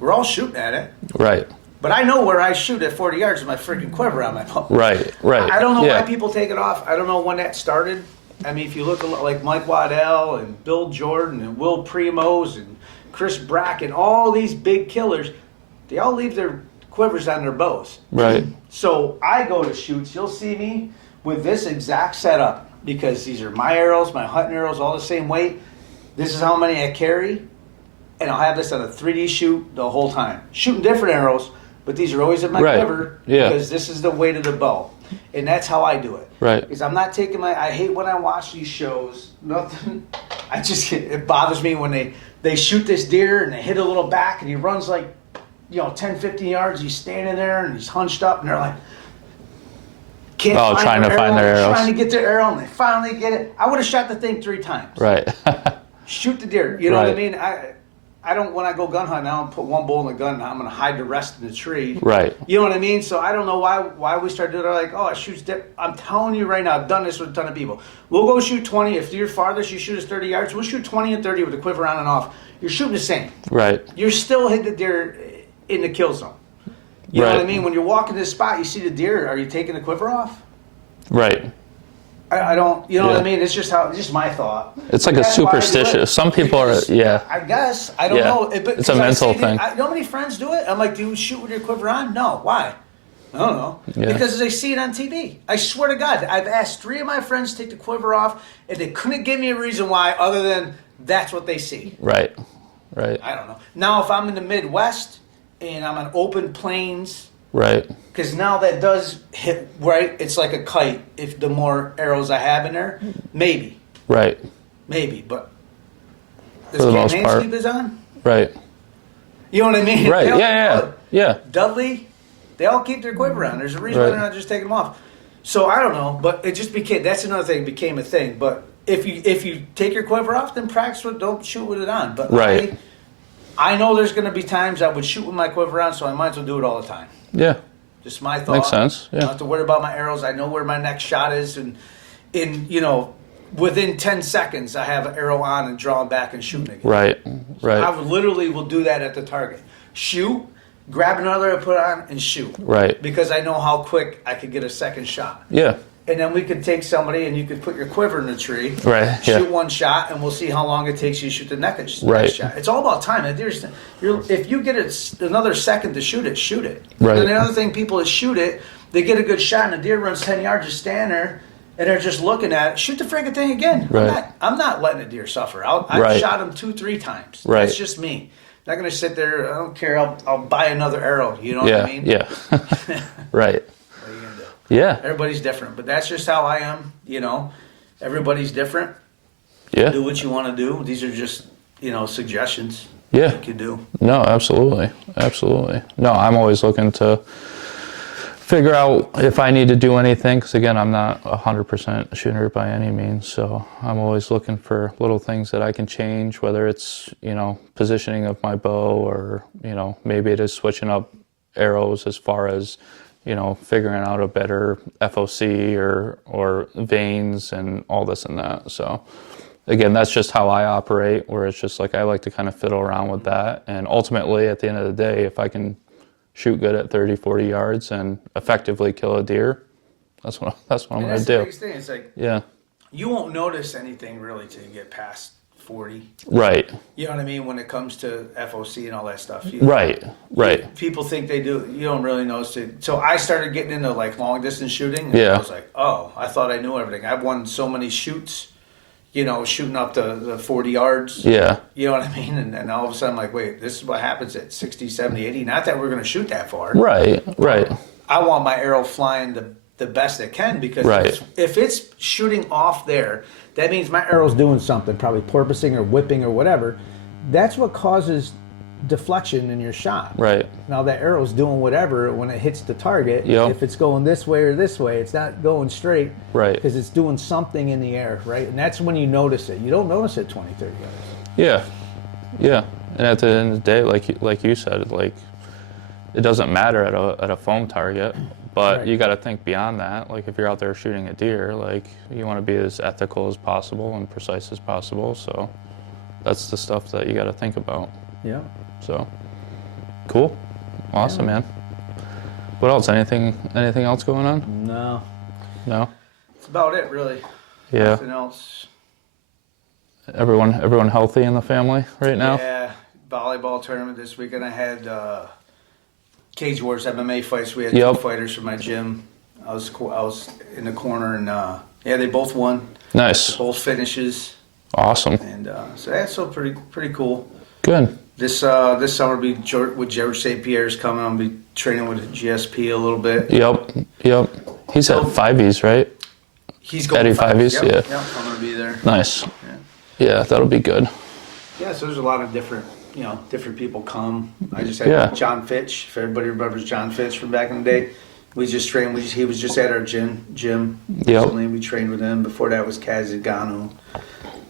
We're all shooting at it. Right. But I know where I shoot at 40 yards with my freaking quiver on my bow. Right. I don't know why people take it off. I don't know when that started. I mean, if you look at like Mike Waddell and Bill Jordan and Will Primos and Chris Bracken, all these big killers, they all leave their quivers on their bows. Right. So I go to shoots. You'll see me with this exact setup, because these are my arrows, my hunting arrows, all the same weight. This is how many I carry, and I'll have this on a 3D shoot the whole time. Shooting different arrows, but these are always in my quiver, because this is the weight of the bow. And that's how I do it. Right. Because I'm not taking I hate when I watch these shows. Nothing. It bothers me when they shoot this deer and they hit a little back and he runs like, 10, 15 yards. He's standing there and he's hunched up and they're like, trying to find their arrows. Trying to get their arrow, and they finally get it. I would have shot the thing 3 times. Right. Shoot the deer. You know what I mean? when I go gun hunting, I don't put one bull in the gun. I'm going to hide the rest in the tree. Right. You know what I mean? So I don't know why we started doing it. Like, oh, it shoots. I'm telling you right now, I've done this with a ton of people. We'll go shoot 20. If your farthest you shoot is 30 yards, we'll shoot 20 and 30 with the quiver on and off. You're shooting the same. Right. You're still hitting the deer in the kill zone. You know what I mean? When you're walking this spot, you see the deer. Are you taking the quiver off? Right. I don't, you know what I mean? It's just my thought. It's like a superstitious. Some people are, I guess. I don't know. It's a mental thing. You know how many friends do it? I'm like, do you shoot with your quiver on? No. Why? I don't know. Yeah. Because they see it on TV. I swear to God, I've asked 3 of my friends to take the quiver off, and they couldn't give me a reason why other than that's what they see. Right. Right. I don't know. Now, if I'm in the Midwest and I'm on open plains, right. because now that does hit, right? It's like a kite. If the more arrows I have in there, maybe. Right. Maybe, but For the most part. sleep is on? Right. You know what I mean? Right, yeah. Dudley, they all keep their quiver on. There's a reason why they're not just taking them off. So I don't know, but it just became, that's another thing, it became a thing. But if you take your quiver off, then practice with, don't shoot with it on. But I know there's going to be times I would shoot with my quiver on, so I might as well do it all the time. Yeah. Just my thought. Makes sense. Yeah. I don't have to worry about my arrows. I know where my next shot is, and within 10 seconds, I have an arrow on and drawing back and shooting again. Right. Right. I literally will do that at the target. Shoot, grab another arrow, put it on, and shoot. Right. Because I know how quick I could get a second shot. Yeah. And then we could take somebody and you could put your quiver in the tree. Right. Shoot one shot, and we'll see how long it takes you to shoot the next shot. It's all about time. If you get another second to shoot it, shoot it. Right. And the other thing, people that shoot it, they get a good shot, and the deer runs 10 yards, just stand there, and they're just looking at it. Shoot the friggin' thing again. Right. I'm not letting a deer suffer. I've shot him 2-3 times. Right. That's just me. I'm not going to sit there. I don't care. I'll buy another arrow. You know what I mean? Yeah. Right. What are you going to do? Yeah. Everybody's different, but that's just how I am. Everybody's different. Yeah. Do what you want to do. These are just, suggestions. Yeah. You could do. No, absolutely. Absolutely. No, I'm always looking to figure out if I need to do anything, because again, I'm not 100% shooter by any means, so I'm always looking for little things that I can change, whether it's, positioning of my bow, or, maybe it is switching up arrows as far as, figuring out a better FOC or veins and all this and that. So again, that's just how I operate, where it's just like I like to kind of fiddle around with that, and ultimately at the end of the day, if I can shoot good at 30-40 yards and effectively kill a deer, that's what I'm going to do. That's the biggest thing. It's like, yeah, you won't notice anything really till you get past 40. Right. You know what I mean? When it comes to FOC and all that stuff. Right. People think they do. You don't really notice it. So I started getting into like long distance shooting. And I was like, oh, I thought I knew everything. I've won so many shoots, shooting up to the 40 yards. Yeah. You know what I mean? And all of a sudden I'm like, wait, this is what happens at 60, 70, 80. Not that we're going to shoot that far. Right. I want my arrow flying the best it can, because if it's shooting off there, that means my arrow's doing something, probably porpoising or whipping or whatever. That's what causes deflection in your shot. Right. Now that arrow's doing whatever when it hits the target. Yep. If it's going this way or this way, it's not going straight. Right. Because it's doing something in the air, right? And that's when you notice it. You don't notice it 20, 30 yards. Yeah. And at the end of the day, like you said, like it doesn't matter at a foam target. But you got to think beyond that. Like if you're out there shooting a deer, like you want to be as ethical as possible and precise as possible. So that's the stuff that you got to think about. Yeah. So cool, awesome, man. What else? Anything else going on? No. That's about it, really. Yeah. Nothing else. Everyone healthy in the family right now? Yeah. Volleyball tournament this weekend. I had Cage Wars MMA fights. We had 2 fighters from my gym. I was in the corner, and they both won. Nice. Both finishes. Awesome. And so that's pretty cool. Good. This summer will be with George St. Pierre's coming. I'll be training with GSP a little bit. Yep. He's at 5Es, right? He's going Eddie 5Es, Yep, I'm going to be there. Nice. Yeah, that'll be good. Yeah, so there's a lot of different people come. I just had John Fitch. If everybody remembers John Fitch from back in the day, we just trained. He was just at our gym recently. We trained with him. Before that was Kaz Zagano.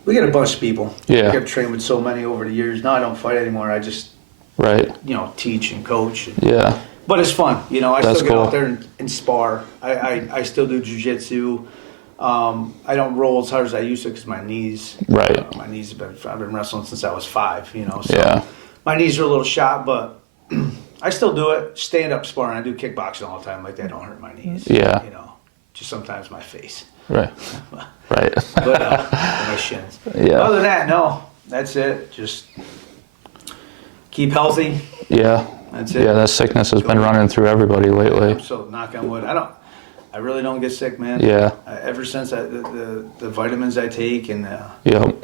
We get a bunch of people. Yeah. I've trained with so many over the years. Now I don't fight anymore. I just, Right. teach and coach. Yeah. But it's fun. I That's still get cool. out there and spar. I still do jujitsu. I don't roll as hard as I used to because my knees. Right. My knees I've been wrestling since I was 5. So Yeah. my knees are a little shot, but I still do it. Stand up sparring. I do kickboxing all the time. Like that don't hurt my knees. Yeah. Just sometimes my face. Right. Right. But my shins. Yeah. Other than that, no. That's it. Just keep healthy. Yeah. That's it. Yeah, that sickness has been running through everybody lately. So knock on wood. I really don't get sick, man. Yeah. Ever since the vitamins I take and Yep.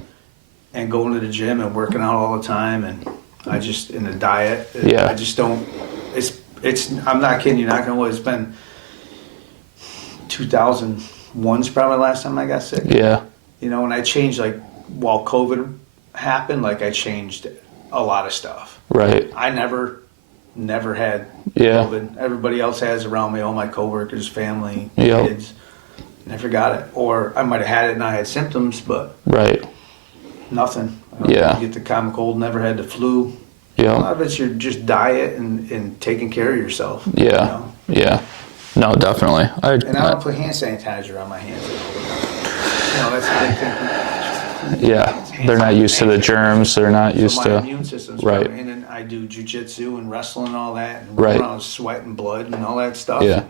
and going to the gym and working out all the time and in the diet. Yeah. I just don't. It's. I'm not kidding you. Knock on wood. It's been 2001's probably the last time I got sick. Yeah. And I changed while COVID happened. I changed a lot of stuff. Right. I never had Yeah. COVID. Everybody else has around me, all my coworkers, family, Yep. kids. Never got it. Or I might have had it and I had symptoms, but Right. nothing. Yeah. You get the common cold, never had the flu. A Yeah. lot of it's your just diet and taking care of yourself. Yeah. Yeah. No, definitely. And I don't put hand sanitizer on my hands all the time. That's the big thing. Yeah. They're not used to the germs. They're not used my to. immune system's Right. probably- And then I do jujitsu and wrestling and all that. And Right. around sweat and blood and all that stuff. Yeah.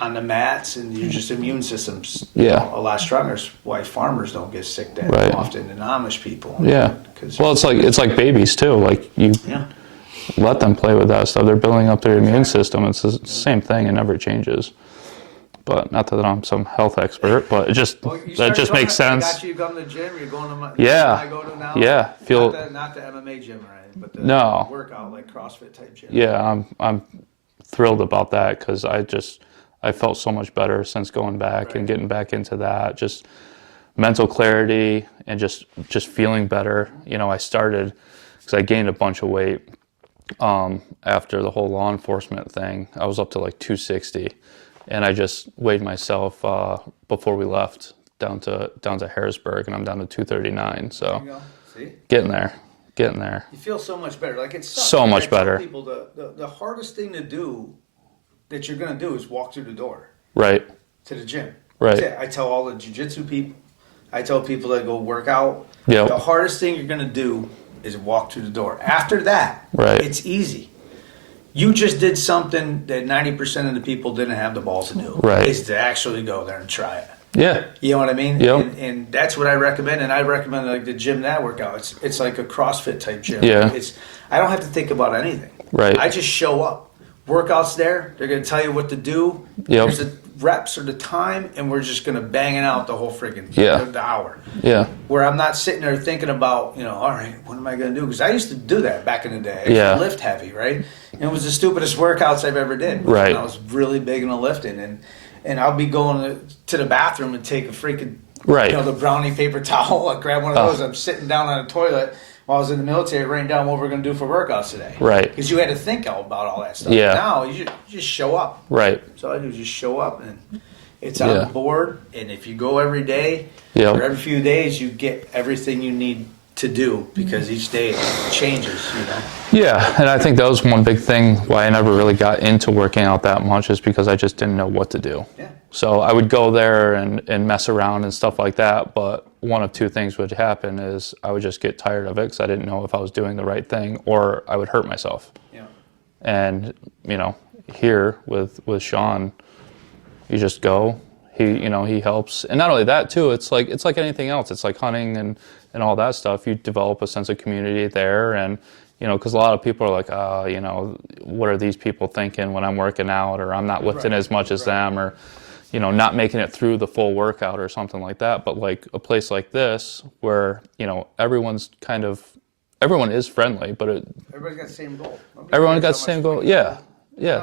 On the mats, and your just immune system's Yeah. a lot stronger. That's why farmers don't get sick that Right. often, and Amish people. Yeah. 'Cause- Well, it's like babies too. Like you yeah. let them play with that stuff. They're building up their immune system. It's the same thing. It never changes. But not that I'm some health expert, but it just Well, you that start just going makes to- I sense. got you going to the gym. You're going to my Yeah. I go to now. Yeah. Not the MMA gym or anything, but the No. workout like CrossFit type gym. Yeah, I'm thrilled about that because I felt so much better since going back and getting back into that. Just mental clarity and just feeling better. I started because I gained a bunch of weight after the whole law enforcement thing. I was up to 260, and I just weighed myself before we left down to Harrisburg, and I'm down to 239. So There you go. See? getting there. You feel so much better. It's sucks. So much I tell better. People the hardest thing to do that you're going to do is walk through the door Right. to the gym. Right. That's it. I tell all the jiu-jitsu people, I tell people that go work out, Yep. the hardest thing you're going to do is walk through the door. After that, Right. it's easy. You just did something that 90% of the people didn't have the balls to do. Right. Is to actually go there and try it. Yeah. You know what I mean? Yep. And that's what I recommend. And I recommend the gym that workout. It's like a CrossFit type gym. Yeah. I don't have to think about anything. Right. I just show up. Workouts there. They're going to tell you what to do. Yep. Here's the reps or the time, and we're just going to bang it out the whole freaking the hour. Yeah. Where I'm not sitting there thinking about, all right, what am I going to do? Because I used to do that back in the day. I used to lift heavy, right? And it was the stupidest workouts I've ever did. Right. When I was really big into lifting. And I'll be going to the bathroom and take a freaking, Right. the brownie paper towel. I grab one of those. I'm sitting down on a toilet while I was in the military, writing down what we're going to do for workouts today. Right. Because you had to think about all that stuff. Yeah. Now you just show up. Right. So I do is just show up, and it's on the board. And if you go every day Yep. or every few days, you get everything you need to do because each day it changes. Yeah, and I think that was one big thing why I never really got into working out that much is because I just didn't know what to do. Yeah. So I would go there and mess around and stuff like that, but one of two things would happen is I would just get tired of it because I didn't know if I was doing the right thing, or I would hurt myself. Yeah. And, here with Sean, you just go, he helps. And not only that too, it's like anything else. It's like hunting and all that stuff. You develop a sense of community there, and because a lot of people are like, what are these people thinking when I'm working out, or I'm not lifting as much as them, or not making it through the full workout or something like that. But like a place like this where everyone is friendly, but Everybody's got the same goal. everyone got the same goal. Yeah,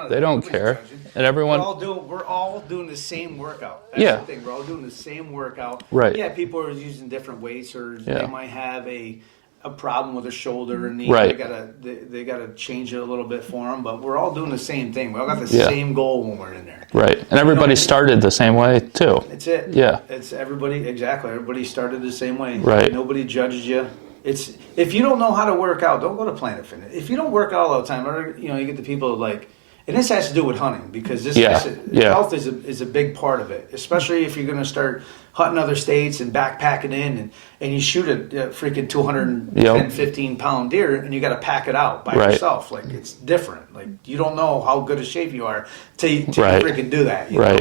they don't care, and everyone. We're all doing the same workout. That's the thing. We're all doing the same workout. Right. Yeah, people are using different weights, or Yeah. they might have a a problem with a shoulder or knee, Right. they gotta change it a little bit for them. But we're all doing the same thing. We all got the Yeah. same goal when we're in there. Right. And everybody started the same way too. It's it. Yeah. It's everybody, exactly. Everybody started the same way. Right. Nobody judges you. It's, if you don't know how to work out, don't go to Planet Fitness. If you don't work out all the time, or, you know, you get the people like, and this has to do with hunting, because health is a big part of it, especially if you're going to start hunting other states and backpacking in, and you shoot a freaking 210, 15 pound deer, and you got to pack it out by yourself. Like, it's different. Like, you don't know how good a shape you are till you freaking do that. You know?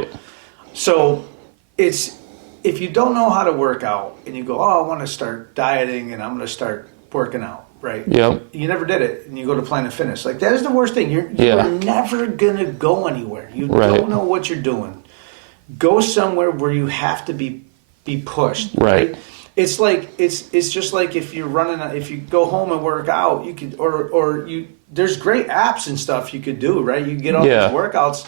So it's, if you don't know how to work out and you go, oh, I want to start dieting and I'm going to start working out, right? Yep. You never did it, and you go to Planet Fitness. Like, that is the worst thing. You're never gonna go anywhere. You don't know what you're doing. Go somewhere where you have to be pushed. Right. It's like it's just like if you're running. If you go home and work out, you could or you. There's great apps and stuff you could do. Right. You can get all these workouts.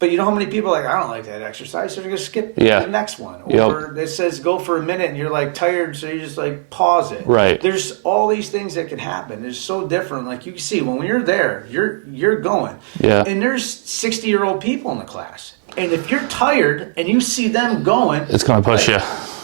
But you know how many people are like, I don't like that exercise, so you're going to skip the next one. Or it says go for a minute and you're like tired, so you just like pause it. Right. There's all these things that can happen. It's so different. Like, you can see when you're there, you're going. Yeah. And there's 60-year-old people in the class. And if you're tired and you see them going, it's going to push you.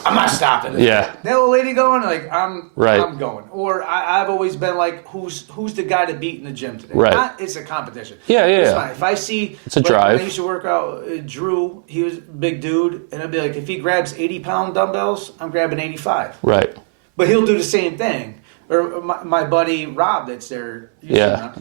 I'm not stopping it. Yeah. That old lady going, like, I'm going. Or I've always been like, who's the guy to beat in the gym today? Right. It's a competition. Yeah. It's fine. If I see, it's a drive. When I used to work out, Drew, he was a big dude, and I'd be like, if he grabs 80-pound dumbbells, I'm grabbing 85. Right. But he'll do the same thing. Or my buddy Rob, that's there. Yeah.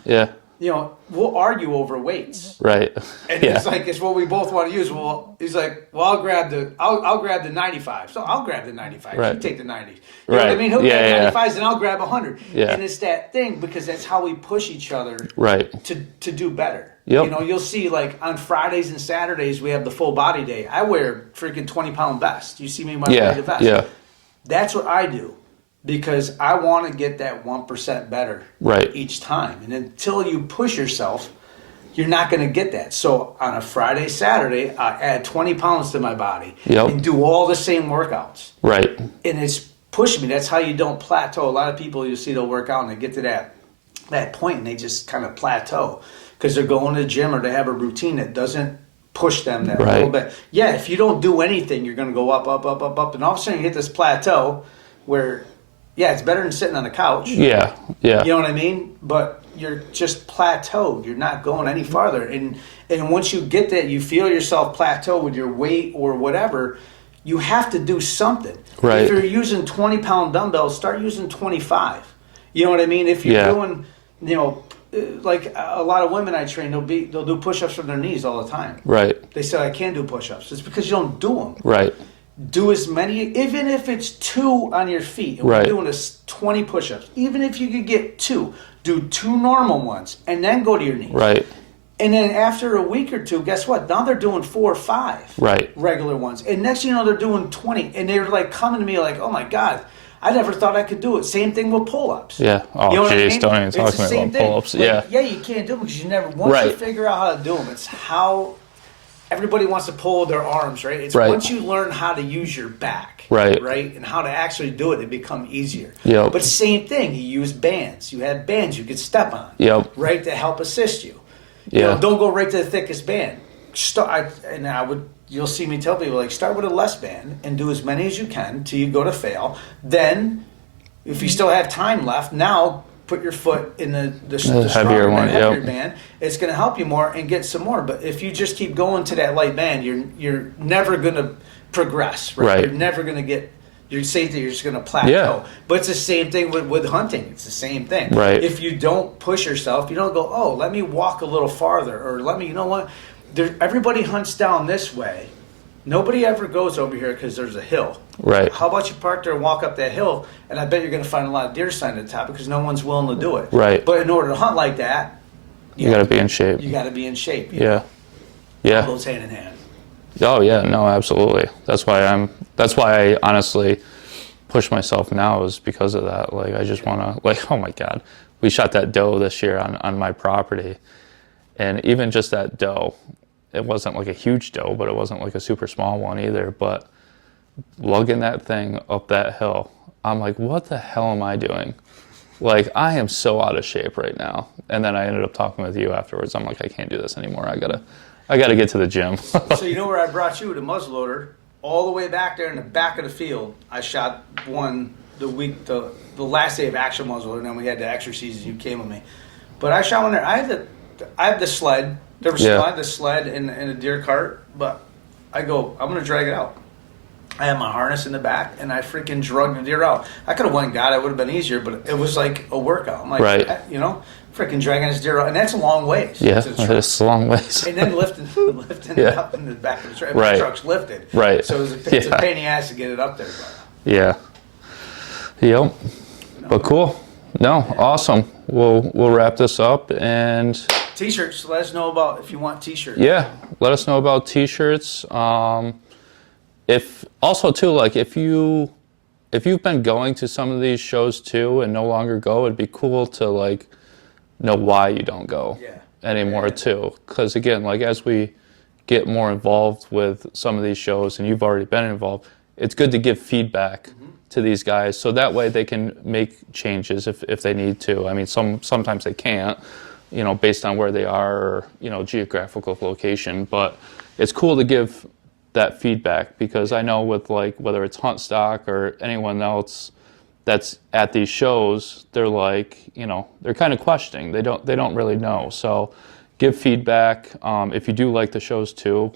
You know, we'll argue over weights. Right. And it's like, it's what we both want to use. Well, he's like, well, I'll grab the 95. So I'll grab the 95. Right. You take the 90s. You know what I mean? He'll grab 95s and I'll grab 100. Yeah. And it's that thing, because that's how we push each other to do better. Yep. You know, you'll see, like, on Fridays and Saturdays, we have the full body day. I wear freaking 20-pound vest. You see me in my vest. Yeah. That's what I do. Because I want to get that 1% better each time. And until you push yourself, you're not going to get that. So on a Friday, Saturday, I add 20 pounds to my body and do all the same workouts. Right. And it's pushing me. That's how you don't plateau. A lot of people, you see, they'll work out and they get to that point and they just kind of plateau because they're going to the gym or they have a routine that doesn't push them that little bit. Yeah, if you don't do anything, you're going to go up, up, up, up, up. And all of a sudden you hit this plateau where... Yeah, it's better than sitting on the couch. Yeah. You know what I mean? But you're just plateaued. You're not going any farther. And once you get that, you feel yourself plateau with your weight or whatever, you have to do something. Right. If you're using 20-pound dumbbells, start using 25. You know what I mean? If you're doing, you know, like a lot of women I train, they'll do push-ups from their knees all the time. Right. They say, I can't do push-ups. It's because you don't do them. Right. Do as many, even if it's 2 on your feet. And we're doing 20 push-ups. Even if you could get 2, do 2 normal ones, and then go to your knees. Right. And then after a week or 2, guess what? Now they're doing 4 or 5 regular ones. And next thing you know, they're doing 20. And they're like coming to me like, oh my God, I never thought I could do it. Same thing with pull-ups. Yeah. Oh, you know geez, I mean? Don't even talk to me about pull-ups. Like, yeah, you can't do them because you never, once you figure out how to do them, it's how... Everybody wants to pull their arms, right? It's once you learn how to use your back, right, and how to actually do it, it become easier. Yep. But same thing, you use bands. You have bands you could step on, right, to help assist you. You know, don't go right to the thickest band. You'll see me tell people, like, start with a less band and do as many as you can till you go to fail. Then, if you still have time left, now put your foot in the heavier one, heavier band. It's going to help you more and get some more. But if you just keep going to that light band, you're never going to progress. Right? You're never going to get. You're saying that you're just going to plateau. Yeah. But it's the same thing with hunting. It's the same thing. Right. If you don't push yourself, you don't go, oh, let me walk a little farther, or let me. You know what? Everybody hunts down this way. Nobody ever goes over here because there's a hill. Right. How about you park there and walk up that hill, and I bet you're going to find a lot of deer sign at the top because no one's willing to do it. Right. But in order to hunt like that, you got to be in shape. You got to be in shape. Yeah. Yeah. All goes hand in hand. Oh yeah, no, absolutely. That's why I honestly push myself now, is because of that. Like, I just want to, like, oh my God, we shot that doe this year on my property, and even just that doe. It wasn't like a huge doe, but it wasn't like a super small one either. But lugging that thing up that hill, I'm like, what the hell am I doing? Like, I am so out of shape right now. And then I ended up talking with you afterwards. I'm like, I can't do this anymore. I gotta get to the gym. So you know where I brought you, the muzzleloader, all the way back there in the back of the field. I shot one the last day of actual muzzleloader, and then we had the extra season. You came with me, but I shot one there. I had the sled. There was Yeah. I had the sled in a deer cart, but I'm gonna drag it out. I had my harness in the back, and I freaking drug the deer out. I could have went and got it; would have been easier, but it was like a workout. I'm like, Right. Freaking dragging this deer out, and that's a long ways. Yeah, to the truck. it's a long ways. And then lifting Yeah. it up in the back of the truck. Right. The truck's lifted. Right. So it's a pain in the ass to get it up there. Yeah. Yep. But cool. No, awesome. We'll wrap this up, and T-shirts. Let us know about if you want T-shirts. yeah, let us know about T-shirts. If also too, like if you've been going to some of these shows too and no longer go, it'd be cool to like know why you don't go anymore too. Because again, like as we get more involved with some of these shows, and you've already been involved, it's good to give feedback to these guys so that way they can make changes if they need to. I mean, sometimes they can't, based on where they are or, geographical location, but it's cool to give that feedback, because I know with like whether it's Hunt Stock or anyone else that's at these shows, they're like, they're kind of questioning. They don't really know. So give feedback. If you do like the shows too,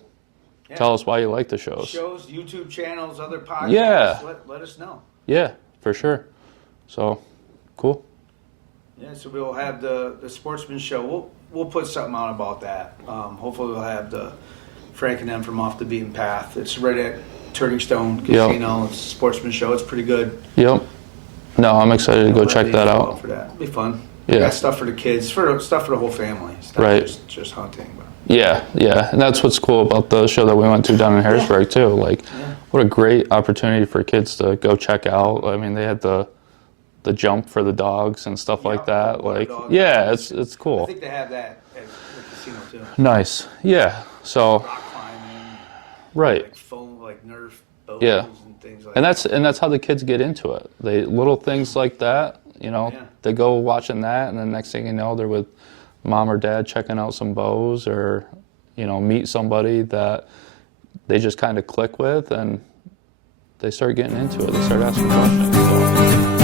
tell us why you like the shows. Shows, YouTube channels, other podcasts. Yeah. Let us know. Yeah, for sure. So cool. Yeah, so we'll have the Sportsman Show. We'll put something out about that. Hopefully we'll have the Frank and them from Off the Beaten Path. It's right at Turning Stone Casino. It's a Sportsman Show. It's pretty good. Yep. No, I'm excited to go check that out. For that. It'll be fun. Yeah. We got stuff for the kids, stuff for the whole family. It's not Right. just hunting. But. Yeah, and that's what's cool about the show that we went to down in Harrisburg too. Like, what a great opportunity for kids to go check out. I mean, they had the jump for the dogs and stuff like that. Like, it's cool. I think they have that at the casino too. Nice. Yeah. So. Rock climbing. Right. Like foam, like Nerf bows and things like that. And that's how the kids get into it. They little things like that. They go watching that, and then next thing you know, they're with mom or dad checking out some bows, or meet somebody that they just kind of click with, and they start getting into it. They start asking questions. So.